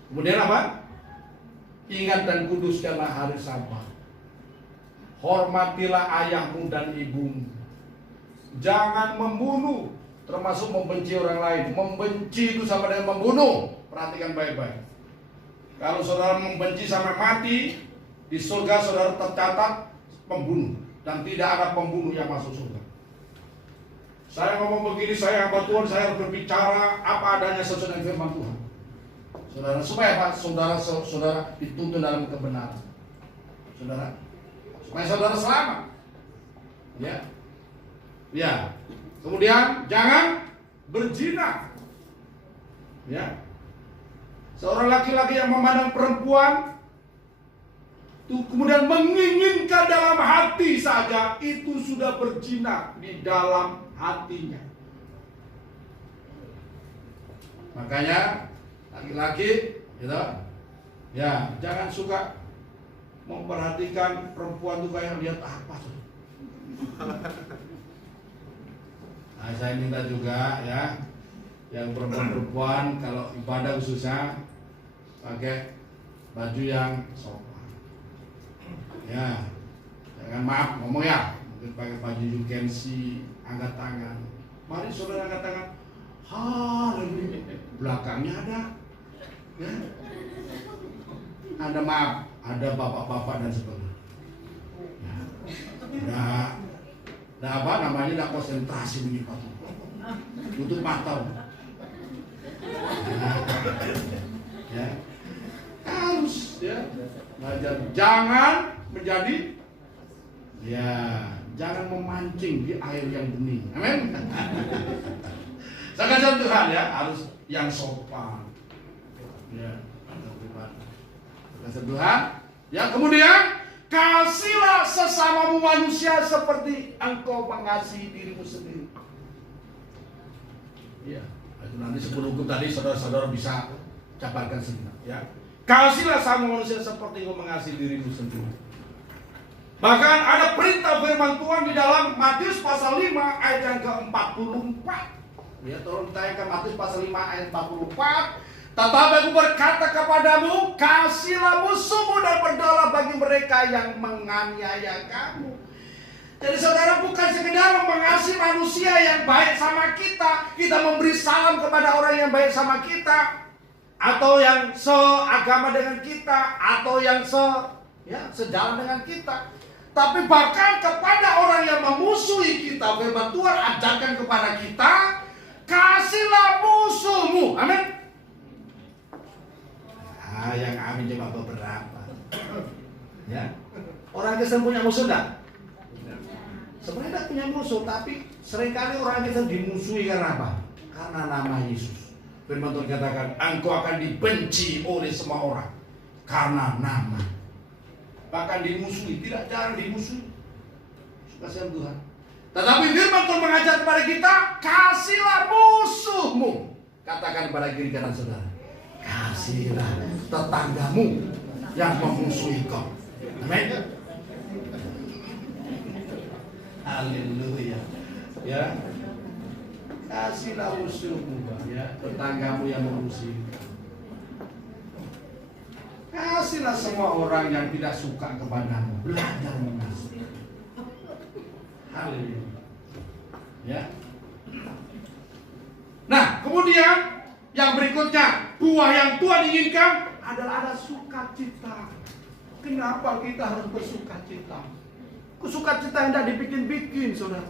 Kemudian apa? Ingat dan kuduskanlah hari Sabat. Hormatilah ayahmu dan ibumu. Jangan membunuh, termasuk membenci orang lain. Membenci itu sama dengan membunuh. Perhatikan baik-baik. Kalau saudara membenci sampai mati, di surga saudara tercatat pembunuh. Dan tidak ada pembunuh yang masuk surga. Saya ngomong begini, saya hamba Tuhan, saya berbicara apa adanya sesuai dengan firman Tuhan. Saudara, supaya apa? Saudara dituntun dalam kebenaran. Saudara, supaya saudara selamat. Ya. Ya. Kemudian jangan berzina. Ya. Seorang laki-laki yang memandang perempuan kemudian menginginkan dalam hati saja, itu sudah berzina di dalam hatinya. Makanya laki-laki, gitu, ya jangan suka memperhatikan perempuan itu kayak lihat apa. Nah, saya minta juga ya, yang perempuan kalau ibadah khususnya pakai baju yang sopan. Ya, jangan maaf ngomong ya, mungkin pakai baju you can see, angkat tangan. Mari saudara angkat tangan. Haleluya. Belakangnya ada, ya, ada maaf, ada bapak-bapak dan sebagainya. Ya, nah apa namanya? Tidak konsentrasi begini Pak. Tutup mata. Ya, harus ya, belajar. Jangan menjadi, ya, jangan memancing di air yang bening. Amin. Saya Tuhan ya, harus yang sopan. Ya, kasih Tuhan. Ya, kemudian kasihilah sesamamu manusia seperti engkau mengasihi dirimu sendiri. Ya, itu nanti sebelum hukum tadi saudara-saudara bisa jabarkan sendiri. Ya, kasihilah sama manusia seperti engkau mengasihi dirimu sendiri. Bahkan ada perintah firman Tuhan di dalam Matius pasal 5 ayat yang ke-44. Ya, tolong ditayangkan Matius pasal 5 ayat 44. Tetapi aku berkata kepadamu, kasihilah musuhmu dan berdoalah bagi mereka yang menganiaya kamu. Jadi saudara, bukan sekedar mengasihi manusia yang baik sama kita, kita memberi salam kepada orang yang baik sama kita, atau yang seagama dengan kita, atau yang sejalan dengan kita. Tapi bahkan kepada orang yang memusuhi kita, firman Tuhan ajarkan kepada kita, kasihlah musuhmu. Amin. Nah, yang amin cuma beberapa. Ya, orang Kristen punya musuh enggak? Sebenarnya tidak punya musuh, tapi seringkali orang Kristen dimusuhi karena apa? Karena nama Yesus. Firman Tuhan katakan, engkau akan dibenci oleh semua orang karena nama. Bahkan dimusuhi, tidak jarang dimusuhi. Kasihan Tuhan. Tetapi firman Tuhan mengajar kepada kita, kasihlah musuhmu. Katakan kepada kiri kanan saudara, Kasihilah tetanggamu yang memusuhi kau. Amin. Haleluya. Ya. Kasihlah musuhmu, ya, tetanggamu yang memusuhi kau. Kasihlah semua orang yang tidak suka kepadamu. Belajar mengasihi. Haleluya. Ya. Nah, kemudian yang berikutnya, buah yang Tuhan inginkan adalah ada sukacita. Kenapa kita harus bersukacita? Sukacita yang tidak dibikin-bikin, saudara.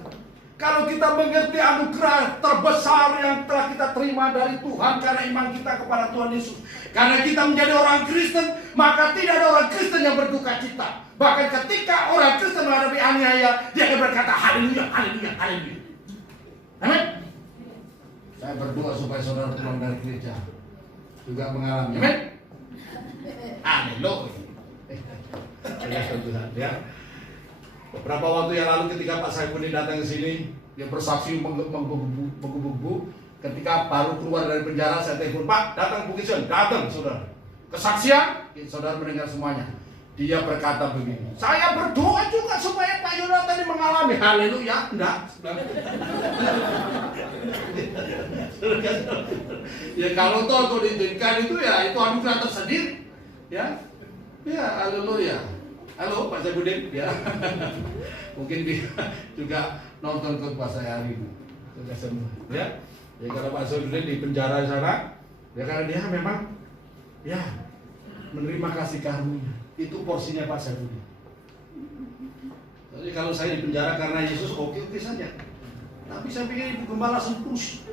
Kalau kita mengerti anugerah terbesar yang telah kita terima dari Tuhan karena iman kita kepada Tuhan Yesus. Karena kita menjadi orang Kristen, maka tidak ada orang Kristen yang berduka cita. Bahkan ketika orang Kristen menghadapi aniaya, dia akan berkata, haleluya, haleluya, haleluya. Amin. Saya berdoa supaya saudara pulang dari gereja juga mengalami. Amin. Haleluya. Ya. Beberapa waktu yang lalu ketika Pak Saifuddin datang ke sini, dia bersaksi menggebu-gebu. Ketika baru keluar dari penjara, saya telepon, Pak, datang Bukit Sion, datang saudara. Kesaksian, saudara mendengar semuanya. Dia berkata begini, saya berdoa juga supaya Pak Yonatan ini mengalami. Haleluya, enggak. Ya kalau toh diizinkan itu ya itu anugerah tersendiri. Ya, haleluya. Halo Pak Saifuddin, ya. Mungkin dia juga nonton khotbah saya hari ini. Sudah semua, ya. Ya kalau Pak Saifuddin di penjara sana, ya karena dia memang ya menerima kasih karunia. Itu porsinya Pak Saifuddin. Jadi kalau saya di penjara karena Yesus, oke saja. Tapi saya pikir Ibu Gembala sempus.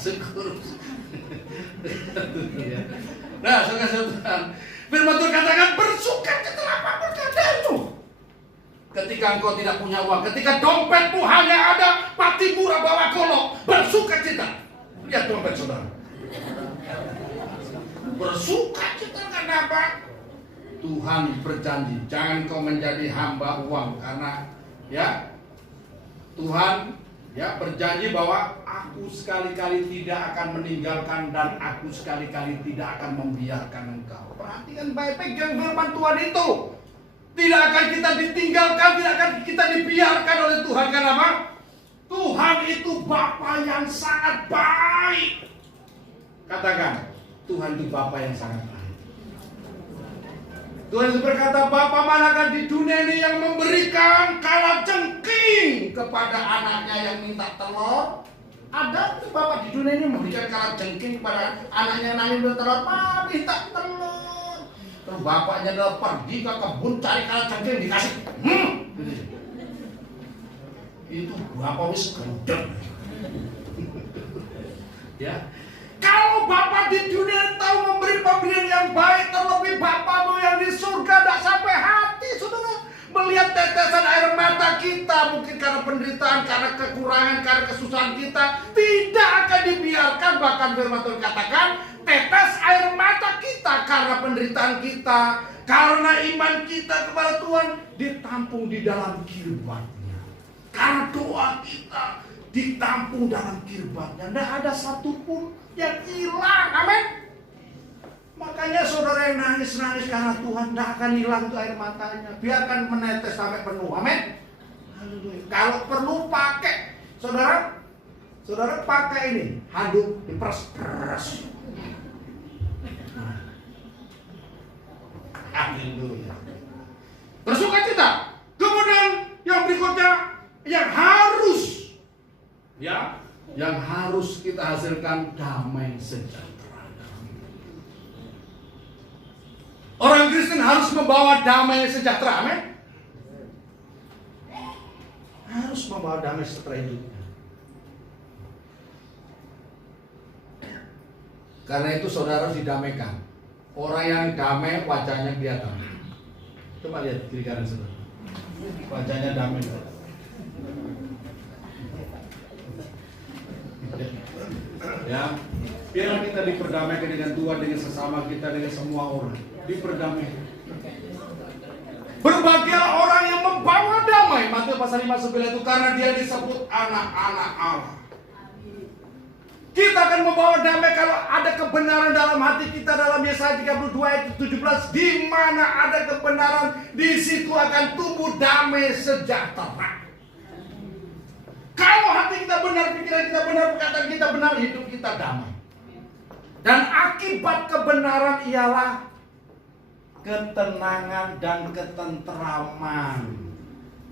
Sekurus. Nah, saudara-saudara, firman Tuhan katakan bersukacitalah apapun keadaanmu. Ketika engkau tidak punya uang, ketika dompetmu hanya ada pati murah bawa golok, bersukacita. Lihat dompet saudara. Bersukacita karena apa? Tuhan berjanji, jangan kau menjadi hamba uang karena ya Tuhan ya berjanji bahwa aku sekali-kali tidak akan meninggalkan dan aku sekali-kali tidak akan membiarkan engkau. Perhatikan baik-baik yang firman Tuhan itu. Tidak akan kita ditinggalkan, tidak akan kita dibiarkan oleh Tuhan. Karena apa? Tuhan itu Bapa yang sangat baik. Katakan, Tuhan itu Bapa yang sangat baik. Tuhan itu berkata, Bapa manakah di dunia ini yang memberikan kalajengking kepada anaknya yang minta telur? Ada tuh Bapak di dunia ini memberikan kalajengking kepada anaknya yang minta telur, Pak minta telur. Terus bapaknya adalah pergi ke kebun cari kalajengking dikasih. Itu Bapak wis gendeng. Ya. Kalau Bapak di dunia tahu memberi pemberian yang baik, terlebih Bapakmu yang di surga tidak sampai hati, saudara. Melihat tetesan air mata kita, mungkin karena penderitaan, karena kekurangan, karena kesusahan kita, tidak akan dibiarkan. Bahkan firman Tuhan katakan, tetes air mata kita karena penderitaan kita, karena iman kita kepada Tuhan, ditampung di dalam kirbat-Nya. Karena doa kita ditampung dalam kirbat-Nya. Tidak ada satupun yang hilang. Amin. Makanya saudara yang nangis-nangis karena Tuhan, tidak akan hilang tuh air matanya. Biarkan menetes sampai penuh. Amin. Kalau perlu pakai, saudara pakai ini handuk diperes-peres. Haleluya. Bersukacita. Kemudian yang berikutnya yang harus kita hasilkan damai sejahtera. Orang Kristen harus membawa damai sejahtera, amin. Harus membawa damai sejahtera hidupnya. Karena itu saudara harus didamaikan. Orang yang damai wajahnya kelihatan. Coba lihat kiri kanan saudara. Wajahnya damai. Ya, biarlah kita diperdamaikan dengan Tuhan, dengan sesama kita, dengan semua orang. Diperdamaikan. Berbahagialah orang yang membawa damai. Matius Amazul pasal 59 itu karena dia disebut anak-anak Allah. Kita akan membawa damai kalau ada kebenaran dalam hati kita. Dalam Yesaya 32 ayat 17, di mana ada kebenaran, di situ akan tumbuh damai sejahtera. Kalau hati kita benar, pikiran kita benar, perkataan kita benar, hidup kita damai. Dan akibat kebenaran ialah ketenangan dan ketenteraman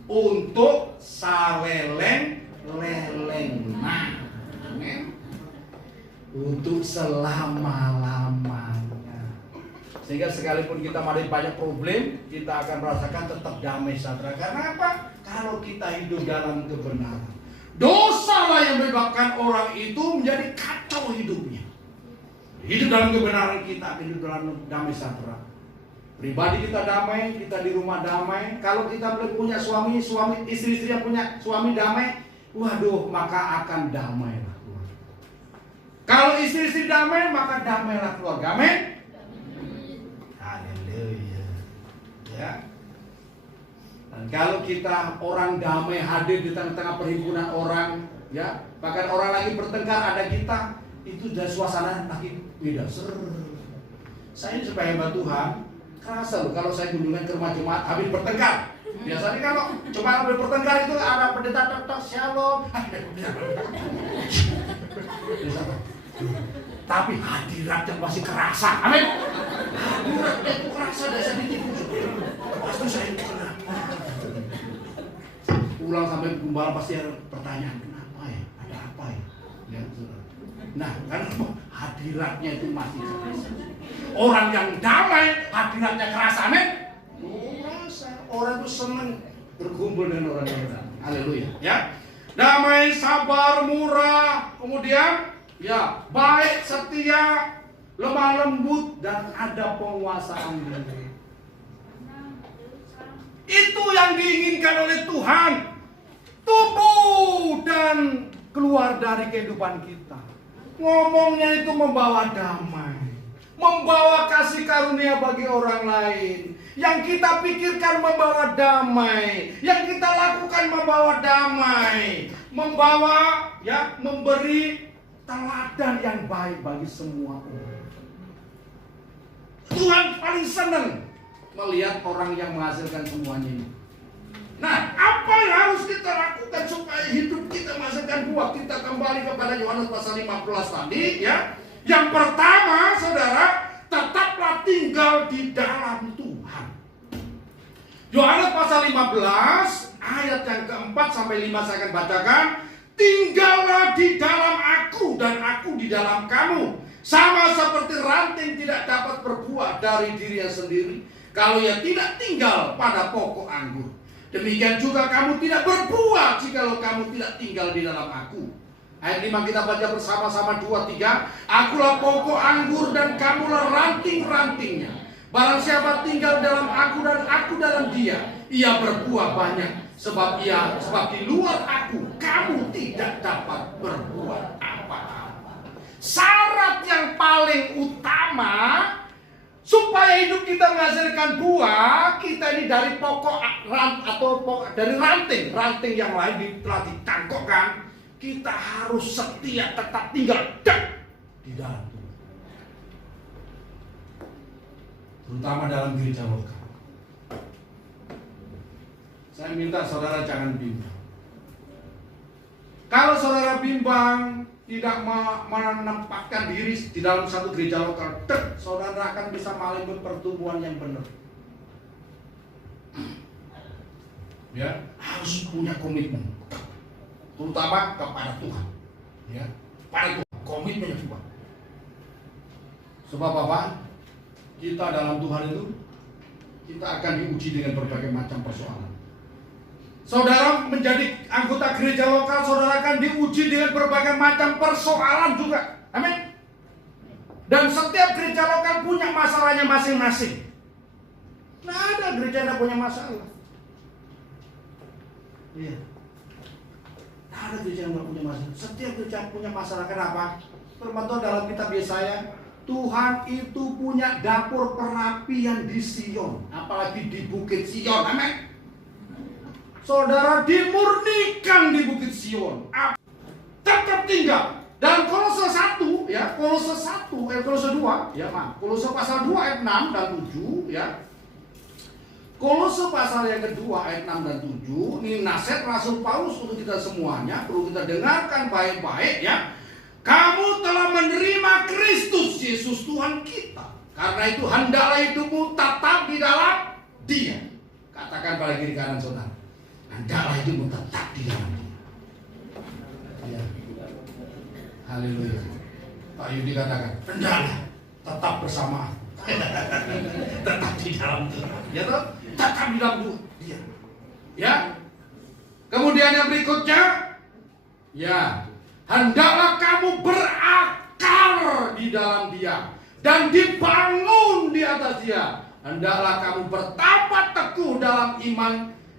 untuk saleleng-lelengna. Amin. Untuk selama-lamanya. Sehingga sekalipun kita ada banyak problem, kita akan merasakan tetap damai sejahtera. Karena apa? Kalau kita hidup dalam kebenaran. Dosalah yang menyebabkan orang itu menjadi kacau hidupnya. Hidup dalam kebenaran, kita hidup dalam damai sejahtera. Pribadi kita damai, kita di rumah damai. Kalau kita punya suami, istri-istri yang punya suami damai, waduh, maka akan damai. Kalau istri-istri damai, maka damailah keluarga. Amin. Haleluya. Ya. Dan kalau kita orang damai hadir di tengah-tengah perhimpunan orang, ya, bahkan orang lagi bertengkar ada kita, itu dari suasana lagi beda. Saya ini sebagai hamba Tuhan, kerasa loh kalau saya kunjungan ke rumah jemaat habis bertengkar. Biasanya kalau jemaat habis bertengkar itu ada pendeta tok shalom. Tapi hadiratnya masih kerasa. Amin. Hadiratnya itu kerasa dari saya ditipu. Pasti saya kena. Pulang sampai gembala pasti ada pertanyaan, kenapa ya? Ada apa ya? Ya, nah, karena hadiratnya itu masih kerasa. Orang yang damai hadiratnya kerasa. Amin. Kerasa. Orang itu senang berkumpul dengan orang yang damai. Haleluya. Ya. Damai, sabar, murah, kemudian ya, baik, setia, lemah lembut, dan ada penguasaan diri. Itu yang diinginkan oleh Tuhan. Tumbuh dan keluar dari kehidupan kita. Ngomongnya itu membawa damai, membawa kasih karunia bagi orang lain. Yang kita pikirkan membawa damai, yang kita lakukan membawa damai, membawa ya, memberi teladan yang baik bagi semua orang. Tuhan paling senang melihat orang yang menghasilkan semuanya ini. Nah, apa yang harus kita lakukan supaya hidup kita menghasilkan buah? Kita kembali kepada Yohanes pasal 15 tadi, ya. Yang pertama, saudara, tetaplah tinggal di dalam Tuhan. Yohanes pasal 15 ayat yang keempat sampai 5 saya akan bacakan. Tinggallah di dalam aku dan aku di dalam kamu. Sama seperti ranting tidak dapat berbuah dari dirinya sendiri kalau ia tidak tinggal pada pokok anggur. Demikian juga kamu tidak berbuah jikalau kamu tidak tinggal di dalam aku. Ayat 5 kita baca bersama-sama 2, 3. Akulah pokok anggur dan kamulah ranting-rantingnya. Barang siapa tinggal dalam aku dan aku dalam dia, ia berbuah banyak. Sebab di luar aku kamu tidak dapat berbuat apa-apa. Syarat yang paling utama supaya hidup kita menghasilkan buah, kita ini dari pokok dari ranting yang lain telah ditangkokkan. Kita harus setia tetap tinggal di dalam Tuhan. Terutama dalam gereja lokal. Saya minta saudara jangan bimbang. Kalau saudara bimbang, tidak menempatkan diri di dalam satu gereja lokal, saudara akan bisa mengalami pertumbuhan yang benar. Ya, harus punya komitmen, terutama kepada Tuhan. Ya, pada Tuhan, komitmen yang kuat. Sebab apa? Kita dalam Tuhan itu, kita akan diuji dengan berbagai macam persoalan. Saudara menjadi anggota gereja lokal, saudara akan diuji dengan berbagai macam persoalan juga. Amin. Dan setiap gereja lokal punya masalahnya masing-masing. Nah, ada gereja yang punya masalah. Iya. Nah, ada gereja yang punya masalah. Setiap gereja punya masalah. Kenapa? Firman Tuhan dalam kitab Yesaya, Tuhan itu punya dapur perapian di Sion, apalagi di Bukit Sion. Amin. saudara dimurnikan di Bukit Sion, tetap tinggal. Dan Kolose 1 ya, Kolose 2 ya, Kolose pasal 2 ayat 6 dan 7 ya. Kolose pasal yang kedua ayat 6 dan 7, ini nasihat Rasul Paulus untuk kita semuanya, perlu kita dengarkan baik-baik ya. Kamu telah menerima Kristus Yesus Tuhan kita. Karena itu hendaklah hidupmu tetap di dalam Dia. Katakan pada kiri kanan saudara, hendaklah hidupmu tetap di dalam Dia. Ya. Haleluya. Pak Yudi katakan, hendaklah tetap bersama aku. Tetap di dalam Dia. Ya toh? Tetap di dalam Dia. Ya. Kemudian yang berikutnya, ya, hendaklah kamu berakar di dalam Dia dan dibangun di atas Dia. Hendaklah kamu bertambah teguh dalam iman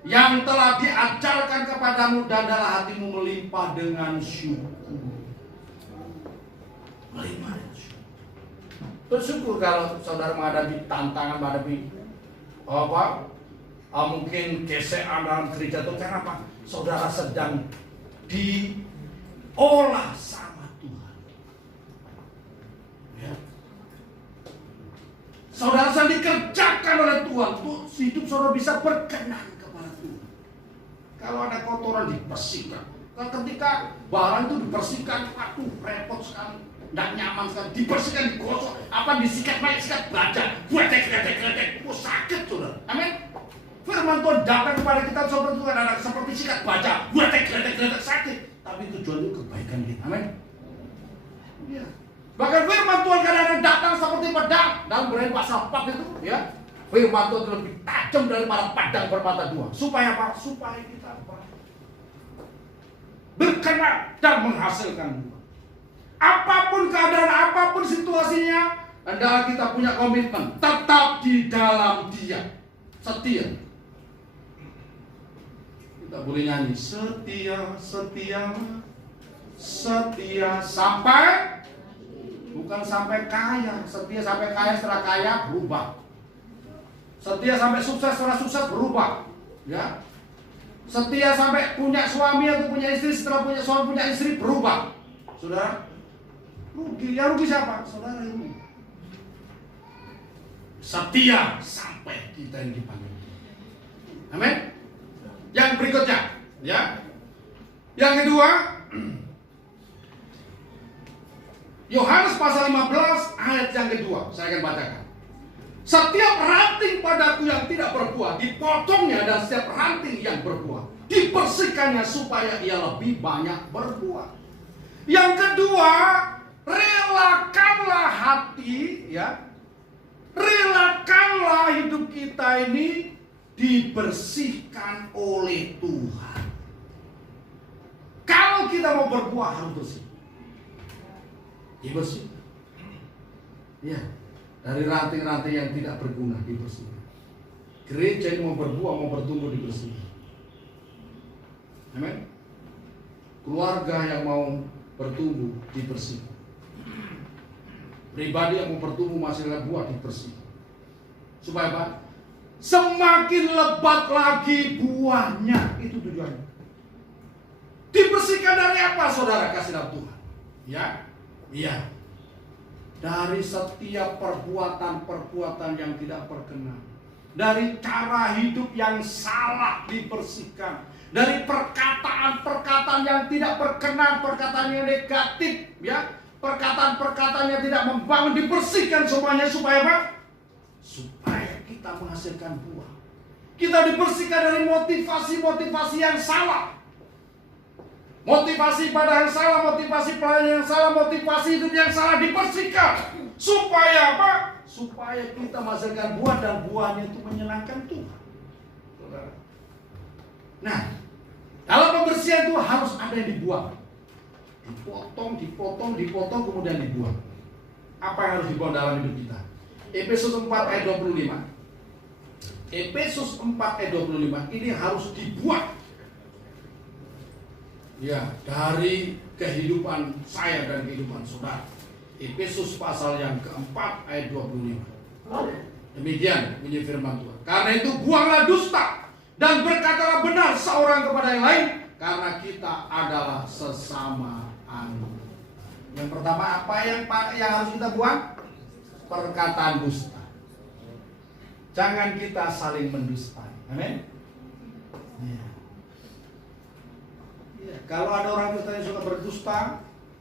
yang telah diajarkan kepadamu, dan hendaklah hatimu melimpah dengan syukur. Melimpah dengan syukur. Bersyukur kalau saudara menghadapi tantangan, menghadapi mungkin gesekan dalam gereja itu. Kenapa? Saudara sedang diolah sama Tuhan. Ya. Saudara sedang dikerjakan oleh Tuhan. Hidup saudara bisa berkenan kepada Tuhan. Kalau ada kotoran dibersihkan. Ketika barang itu dibersihkan, aduh repot sekali, tidak nyaman sekali. Dibersihkan, digosok, disikat banyak, sikat baja, gledek, sakit saudara. Amin. Firman Tuhan datang kepada kita seperti sikat baja, gledek, sakit. Tapi tujuan itu kebaikan kita. Amin. Ya. Bahkan firman Tuhan kadang-kadang datang seperti pedang. Dalam Ibrani pasal 4 itu, ya, firman Tuhan lebih tajam daripada pedang bermata dua. Supaya apa? Supaya kita berkenan dan menghasilkan buah. Apapun keadaan, apapun situasinya, hendaklah kita punya komitmen tetap di dalam Dia. Setia. Kita boleh nyanyi setia, setia, setia sampai, bukan sampai kaya. Setia sampai kaya, setelah kaya berubah. Setia sampai sukses, setelah sukses berubah. Ya. Setia sampai punya suami atau punya istri, setelah punya suami punya istri berubah. Saudara, rugi. Ya rugi siapa? Saudara yang rugi. Setia sampai kita yang dipanggil. Amin. Yang berikutnya, ya. Yang kedua, Yohanes pasal 15 ayat yang kedua, saya akan bacakan. Setiap ranting padaku yang tidak berbuah dipotongnya, dan setiap ranting yang berbuah dibersihkannya supaya ia lebih banyak berbuah. Yang kedua, relakanlah hati, ya. Relakanlah hidup kita ini dibersihkan oleh Tuhan. Kalau kita mau berbuah harus bersih. Dibersih. Ya. Dari ranting-ranting yang tidak berguna dibersihkan. Gereja ini mau berbuah, mau bertumbuh dibersihkan. Amin. Keluarga yang mau bertumbuh dibersihkan. Pribadi yang mau bertumbuh menghasilkan buah dibersihkan. Supaya apa? Semakin lebat lagi buahnya. Itu tujuannya. Dibersihkan dari apa, saudara? Kasih dalam Tuhan. Ya, iya. Dari setiap perbuatan-perbuatan yang tidak berkenan. Dari cara hidup yang salah dibersihkan. Dari perkataan-perkataan yang tidak berkenan, perkataan yang negatif, ya. Perkataan-perkataan yang tidak membangun dibersihkan semuanya supaya apa? Supaya kita menghasilkan buah. Kita dibersihkan dari motivasi-motivasi yang salah. Motivasi pada yang salah, motivasi pelayanan yang salah, motivasi hidup yang salah dibersihkan. Supaya apa? Supaya kita menghasilkan buah, dan buahnya itu menyenangkan Tuhan. Nah, dalam pembersihan itu harus ada yang dibuang. Dipotong, kemudian dibuang. Apa yang harus dibuang dalam hidup kita? Efesus 4 ayat 25. Efesus 4 ayat 25 ini harus dibuang. Ya, dari kehidupan saya dan kehidupan saudara. Efesus pasal yang keempat ayat 25. Demikian bunyi firman Tuhan. Karena itu buanglah dusta, Dan berkatalah benar seorang kepada yang lain, karena kita adalah sesama anugerah. Yang pertama apa yang harus kita buang? Perkataan dusta. Jangan kita saling mendustai. Amin. Ya. Kalau ada orang Kristen yang suka berdusta,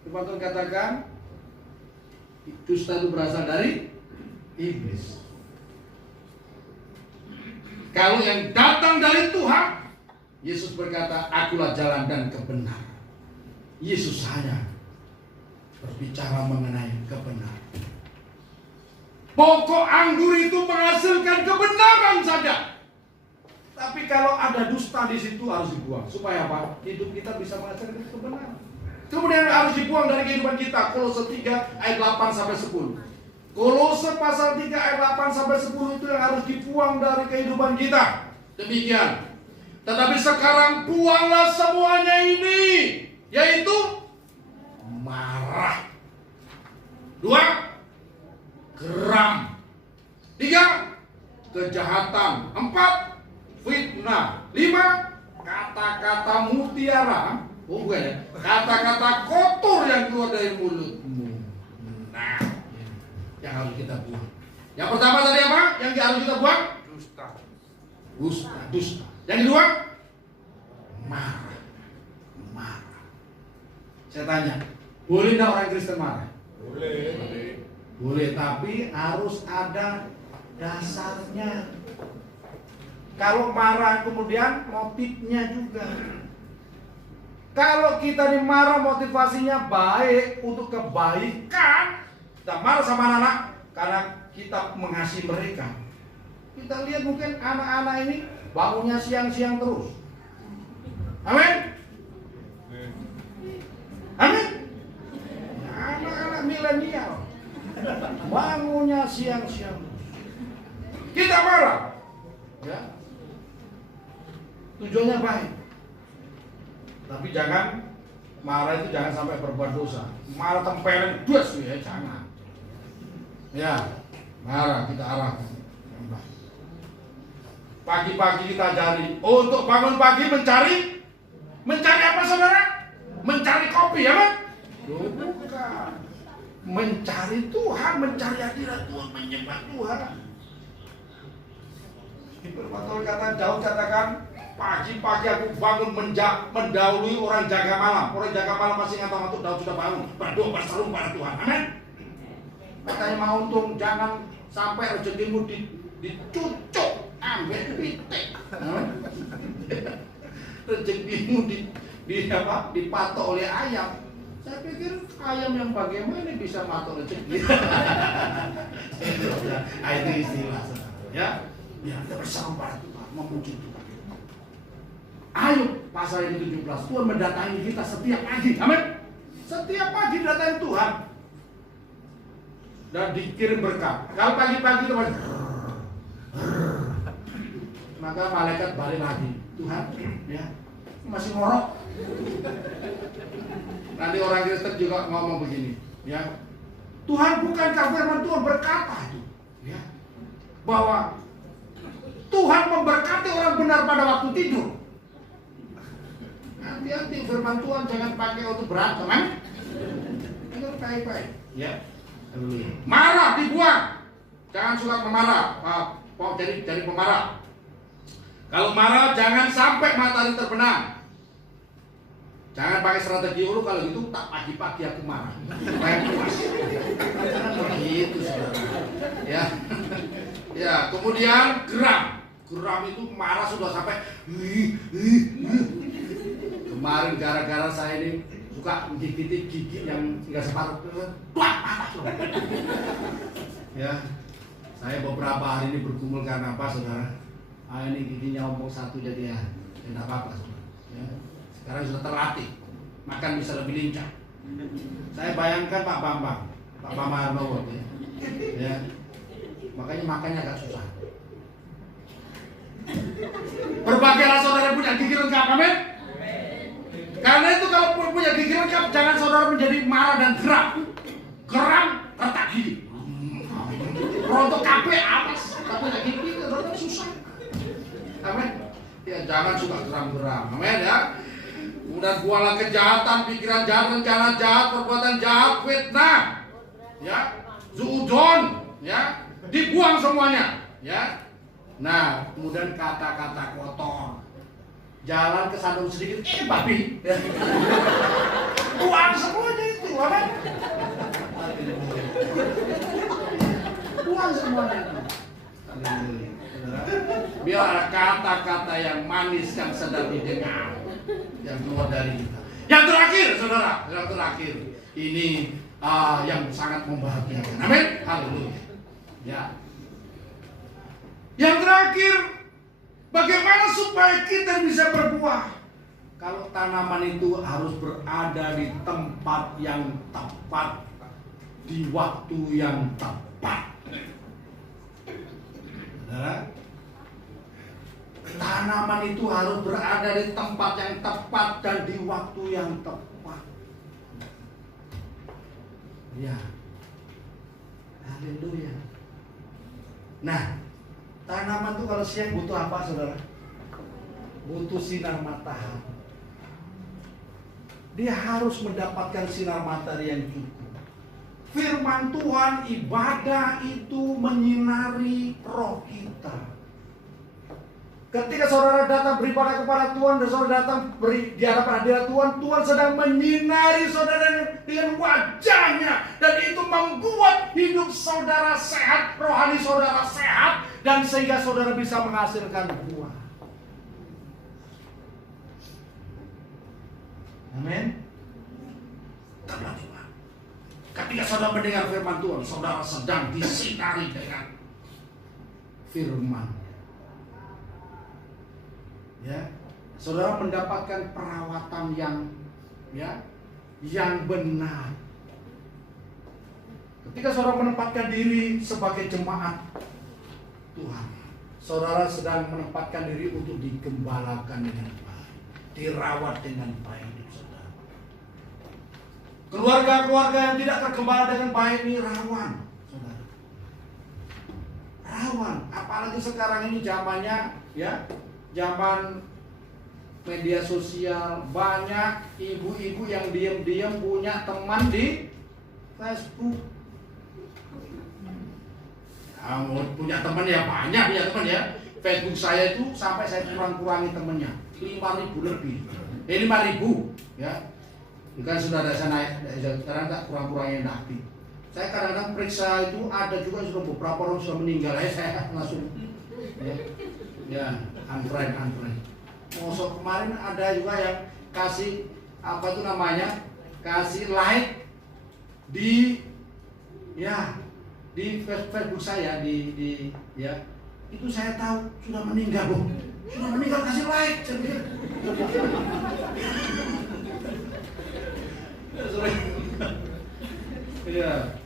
Firman Tuhan katakan dusta itu berasal dari iblis. Kalau yang datang dari Tuhan, Yesus berkata, akulah jalan dan kebenaran. Yesus hanya berbicara mengenai kebenaran. Pokok anggur itu menghasilkan kebenaran saja. Tapi kalau ada dusta di situ harus dibuang. Supaya apa? Hidup kita bisa menghasilkan kebenaran. Kemudian harus dibuang dari kehidupan kita. Kolose 3 ayat 8 sampai 10. Kolose pasal 3 ayat 8 sampai 10 itu yang harus dibuang dari kehidupan kita. Demikian. Tetapi sekarang buanglah semuanya ini, yaitu marah. 2, geram. 3, kejahatan. 4, fitnah. 5, kata-kata mutiara. Oh bukan ya, kata-kata kotor yang keluar dari mulutmu. Nah, yang harus kita buang. Yang pertama tadi apa? Yang harus kita buang? Dusta. Yang kedua? Marah. Saya tanya, boleh enggak orang Kristen marah? Boleh, tapi harus ada dasarnya. Kalau marah kemudian motifnya juga. Kalau kita dimarah motivasinya baik untuk kebaikan, kita marah sama anak-anak karena kita mengasihi mereka. Kita lihat mungkin anak-anak ini bangunnya siang-siang terus. Amin. Amin. Anak-anak milenial bangunnya siang-siang terus. Kita marah, ya. Tujuannya baik. Tapi jangan marah itu jangan sampai berbuat dosa. Marah tempelin dus ya, jangan. Ya, marah kita arahkan. Pagi-pagi kita cari untuk bangun pagi mencari apa saudara? Mencari kopi ya kan? Bukan. Mencari Tuhan, mencari hadirat Tuhan, menyembah Tuhan. Firman Tuhan kata Daud katakan, pagi-pagi aku bangun mendahului orang jaga malam. Orang jaga malam masih ingat waktu Daud sudah bangun berdoa berseru pada Tuhan. Amin. Katanya mau untung jangan sampai rezekimu dicucuk ambil pitik. Rezekimu dipatok oleh ayam. Saya pikir ayam yang bagaimana bisa matok rezeki. Itu istilah ya. Ya, kita bersama pada Tuhan, memuji Tuhan. Ayo, pasal yang 17, Tuhan mendatangi kita setiap pagi. Amin. Setiap pagi datangi Tuhan. Dan dikirim berkat. Kalau pagi-pagi itu maka malaikat balik lagi. Tuhan, ya, masih ngorok. Nanti orang Kristen juga ngomong begini, ya. Tuhan bukankah firman Tuhan berkata itu, ya, bahwa Tuhan memberkati orang benar pada waktu tidur. Hati-hati firman Tuhan jangan pakai untuk berantem, kan? Itu baik-baik, ya. Marah dibuang. Jangan suka memarah. Jadi pemarah. Kalau marah jangan sampai matahari terbenam. Jangan pakai strategi kalau gitu tak pagi-pagi aku marah. Supaya puas. Begitu saudara. Ya. Ya, kemudian geram. Geram itu marah sudah sampai kemarin gara-gara saya ini suka menggigit gigi yang enggak separuh. Patah. Ya. Saya beberapa hari ini bergumul karena apa, saudara? Ini giginya ompong satu jadi ya tidak apa-apa, saudara. Ya. Sekarang sudah terlatih, makan bisa lebih lincah. Saya bayangkan Pak Bambang Harnowo, ya. Makanya makannya agak susah. Berbagailah saudara punya gigi lengkap, amin. Karena itu kalau punya gigi lengkap, jangan saudara menjadi marah dan geram. Geram, retak gigi. Rontok kabeh atas, tak punya gigi, saudara susah. Amin. Ya. Jangan suka geram-geram. Amin ya. Kemudian buanglah kejahatan, pikiran jahat, rencana jahat, perbuatan jahat, fitnah, ya, zuudzon, ya, dibuang semuanya, ya. Nah, kemudian kata-kata kotor. Jalan ke sandung sedikit, babi. Buang semuanya itu, apa? Buang semuanya itu. Biar ada kata-kata yang manis yang sedang didengar, yang keluar dari kita. Yang terakhir, saudara, yang terakhir, ini yang sangat membahagiakan. Amin. Haleluya. Ya. Yang terakhir, bagaimana supaya kita bisa berbuah? Kalau tanaman itu harus berada di tempat yang tepat, di waktu yang tepat. Saudara, tanaman itu harus berada di tempat yang tepat dan di waktu yang tepat. Ya. Haleluya. Nah, tanaman itu kalau siang butuh apa, saudara? Butuh sinar matahari. Dia harus mendapatkan sinar matahari yang cukup. Firman Tuhan, ibadah itu menyinari roh kita. Ketika saudara datang beribadah kepada Tuhan dan saudara datang di hadapan hadirat Tuhan, Tuhan sedang menyinari saudara dengan wajahnya, dan itu membuat hidup saudara sehat, rohani saudara sehat, dan sehingga saudara bisa menghasilkan buah. Amin. Ketika saudara mendengar firman Tuhan, saudara sedang disinari dengan firman. Ya, saudara mendapatkan perawatan yang benar. Ketika saudara menempatkan diri sebagai jemaat Tuhan, saudara sedang menempatkan diri untuk digembalakan dengan baik, dirawat dengan baik. Keluarga-keluarga yang tidak tergembala dengan baik ini rawan, saudara. Rawan, apalagi sekarang ini zamannya, ya, zaman media sosial, banyak ibu-ibu yang diam-diam punya teman di Facebook. Punya teman ya banyak, punya teman ya. Facebook saya itu sampai saya kurang-kurangi temannya 5.000 lebih, 5.000, ya. Bukan sudah ada saya naik, sekarang tak kurang-kurangnya aktif. Saya kadang-kadang periksa itu ada juga sudah beberapa orang sudah meninggal, saya langsung ya unfriend. Masuk kemarin ada juga yang kasih apa itu namanya, kasih like di Facebook saya di itu saya tahu sudah meninggal, Bu. Sudah meninggal kasih like. Iya.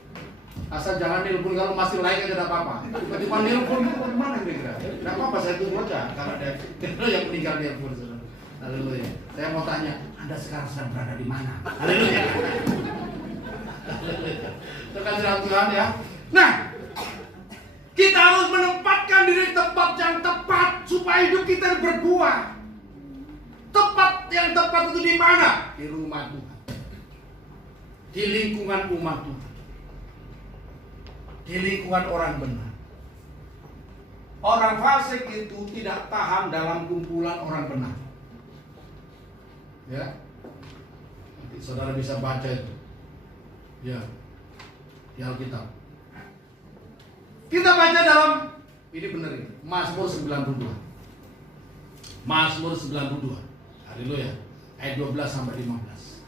Asal jangan nelpon, kalau masih like aja tidak apa-apa. Tiba-tiba nelpon itu bagaimana kira-kira? Tidak apa-apa, saya tunggu aja karena dia yang meninggal nelpon. Haleluya. Saya mau tanya, Anda sekarang sedang berada di mana? Haleluya. Terkasih Tuhan ya. Nah, kita harus menempatkan diri di tempat yang tepat supaya hidup kita berbuah. Tempat yang tepat itu di mana? Di rumah Tuhan. Di lingkungan umat Tuhan, di lingkungan orang benar. Orang fasik itu tidak tahan dalam kumpulan orang benar. Ya, nanti saudara bisa baca itu. Ya, di Alkitab. Kita baca dalam ini benar ini, Mazmur 92. Mazmur 92. Haleluya. Ayat 12 sampai 15.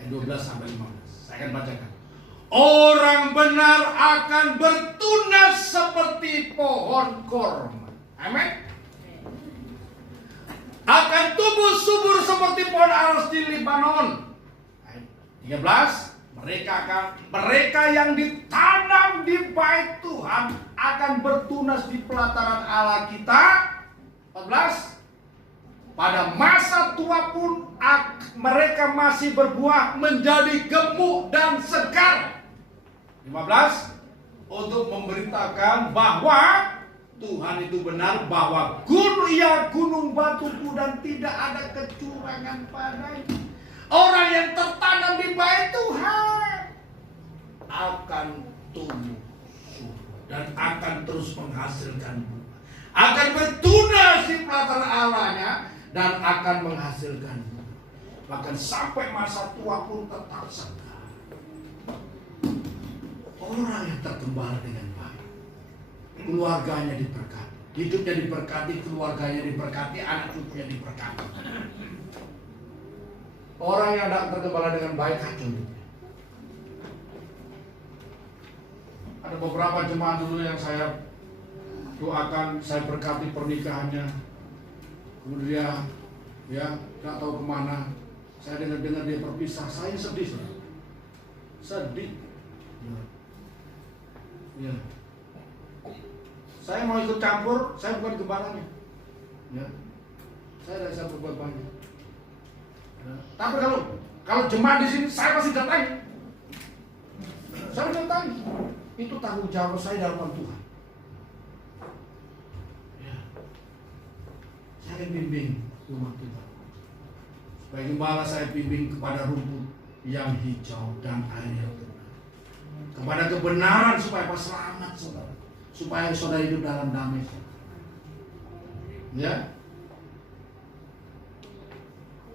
Ayat 12 sampai 15. Saya akan bacakan. Orang benar akan bertunas seperti pohon korma. Amin. Akan tumbuh subur seperti pohon aros di Libanon. 13. Mereka yang ditanam di bait Tuhan akan bertunas di pelataran Allah kita. 14. Pada masa tua pun mereka masih berbuah menjadi gemuk dan segar. 15. Untuk memberitakan bahwa Tuhan itu benar bahwa gunung batuku dan tidak ada kecurangan padanya. Orang yang tertanam di bait Tuhan akan tumbuh dan akan terus menghasilkan buah, akan bertunas di pelataran Allahnya dan akan menghasilkan buah, bahkan sampai masa tua pun tetap segar. Orang yang tergembala dengan baik, keluarganya diberkati, hidupnya diberkati, keluarganya diberkati, anak cucunya diberkati. Orang yang tidak tergembala dengan baik kacau hidupnya. Ada beberapa jemaat dulu yang saya doakan, saya berkati pernikahannya, kemudian ya nggak tahu kemana. Saya dengar dia berpisah, saya sedih, sedih. Ya. Saya mau ikut campur, saya bukan gembalanya. Ya. Saya tidak bisa berbuat banyak. Ya. Tapi kalau jemaat di sini, saya pasti datangi. Saya datangi. Itu tanggung jawab saya dalam Tuhan. Ya. Saya bimbing rumah Tuhan. Supaya gembala saya bimbing kepada rumput yang hijau dan air yang tenang, kepada kebenaran supaya selamat saudara, supaya saudara hidup dalam damai. Ya.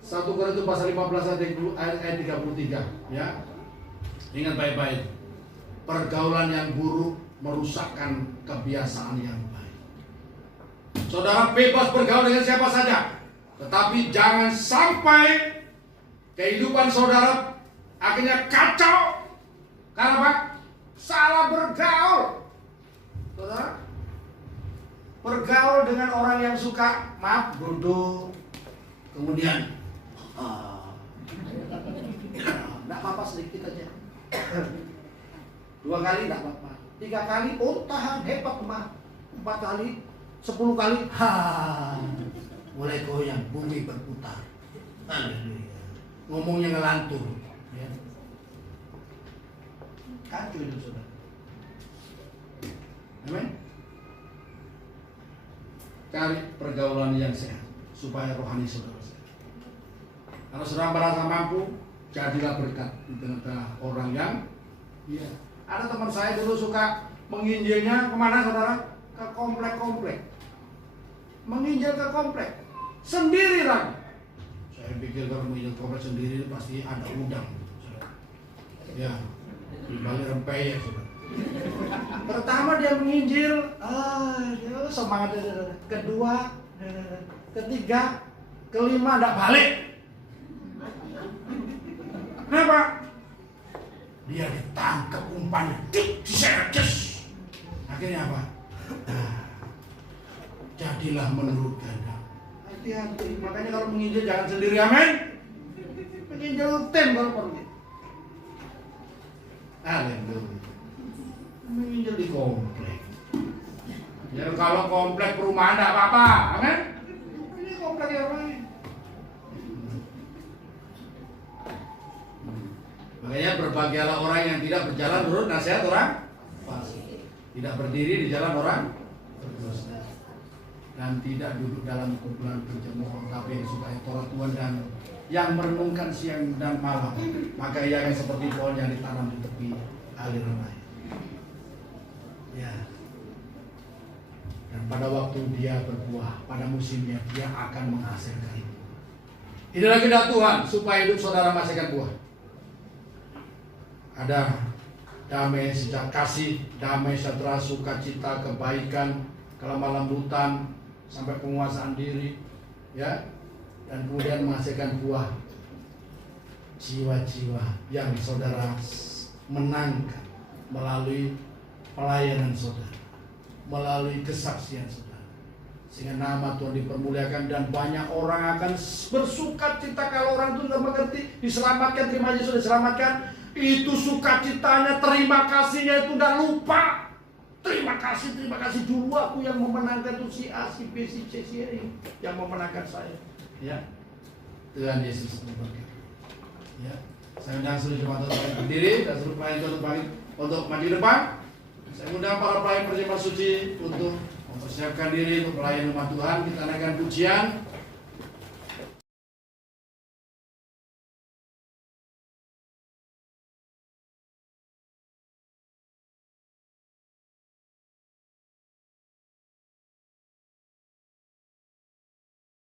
1 Korintus pasal 15 ayat 33, ya. Ingat baik-baik. Pergaulan yang buruk merusakkan kebiasaan yang baik. Saudara bebas bergaul dengan siapa saja, tetapi jangan sampai kehidupan saudara akhirnya kacau karena apa? Salah bergaul. Saudara bergaul dengan orang yang suka duduk, kemudian enggak apa-apa sedikit aja. 2 kali enggak apa-apa. 3 kali tahan hebat teman. 4 kali, 10 kali mulai goyang, bumi berputar. Haleluya. Ngomongnya ngelantur, ya. Kacau itu saudara. Amin. Cari pergaulan yang sehat supaya rohani saudara sehat. Kalau saudara merasa mampu, jadilah berkat di tengah-tengah orang yang ada teman saya dulu suka menginjilnya kemana saudara? Ke komplek-komplek. Menginjil ke komplek sendiri lagi. Saya pikir kalau menginjil komplek sendiri pasti ada udang, saudara. Ya, di balik rempeyek, saudara. Pertama dia menginjil, semangat. Kedua, ketiga, kelima tidak balik. Kenapa? Dia ditangkap umpannya, diserges. Akhirnya apa? Jadilah menurut kehendak. Hati-hati. Makanya kalau menginjil jangan sendiri, amin. Menginjil tim kalau pergi. Haleluya. Menginjil di komplek. Ya kalau komplek perumahan tidak apa-apa, amin. Ini komplek yang lain. Makanya berbahagialah orang yang tidak berjalan menurut nasihat orang fasik, tidak berdiri di jalan orang berdosa, dan tidak duduk dalam kumpulan pencemooh, tapi yang suka Taurat Tuhan dan yang merenungkan siang dan malam. Maka ia yang seperti pohon yang ditanam di tepi aliran air. Ya. Dan pada waktu dia berbuah, pada musimnya dia akan menghasilkan itu. Inilah kehendak Tuhan supaya hidup saudara menghasilkan buah. Ada damai, sejak kasih, damai, sejahtera, sukacita, kebaikan, kelemah lembutan, sampai penguasaan diri, ya, dan kemudian menghasilkan buah jiwa-jiwa yang saudara menangkan melalui pelayanan saudara, melalui kesaksian saudara, sehingga nama Tuhan dipermuliakan dan banyak orang akan bersukacita. Kalau orang itu sudah mengerti, diselamatkan, terima Yesus, diselamatkan. Itu sukacitanya, terima kasihnya itu udah lupa. Terima kasih dulu aku yang memenangkan tuh si A, si B, si C, si E yang memenangkan saya. Ya, Tuhan Yesus memberkati. Ya, saya undang seluruh jemaat untuk berdiri dan seluruh pelayan untuk maju depan. Saya undang para pelayan perjamuan suci untuk Mempersiapkan diri untuk melayani umat Tuhan. Kita naikkan pujian.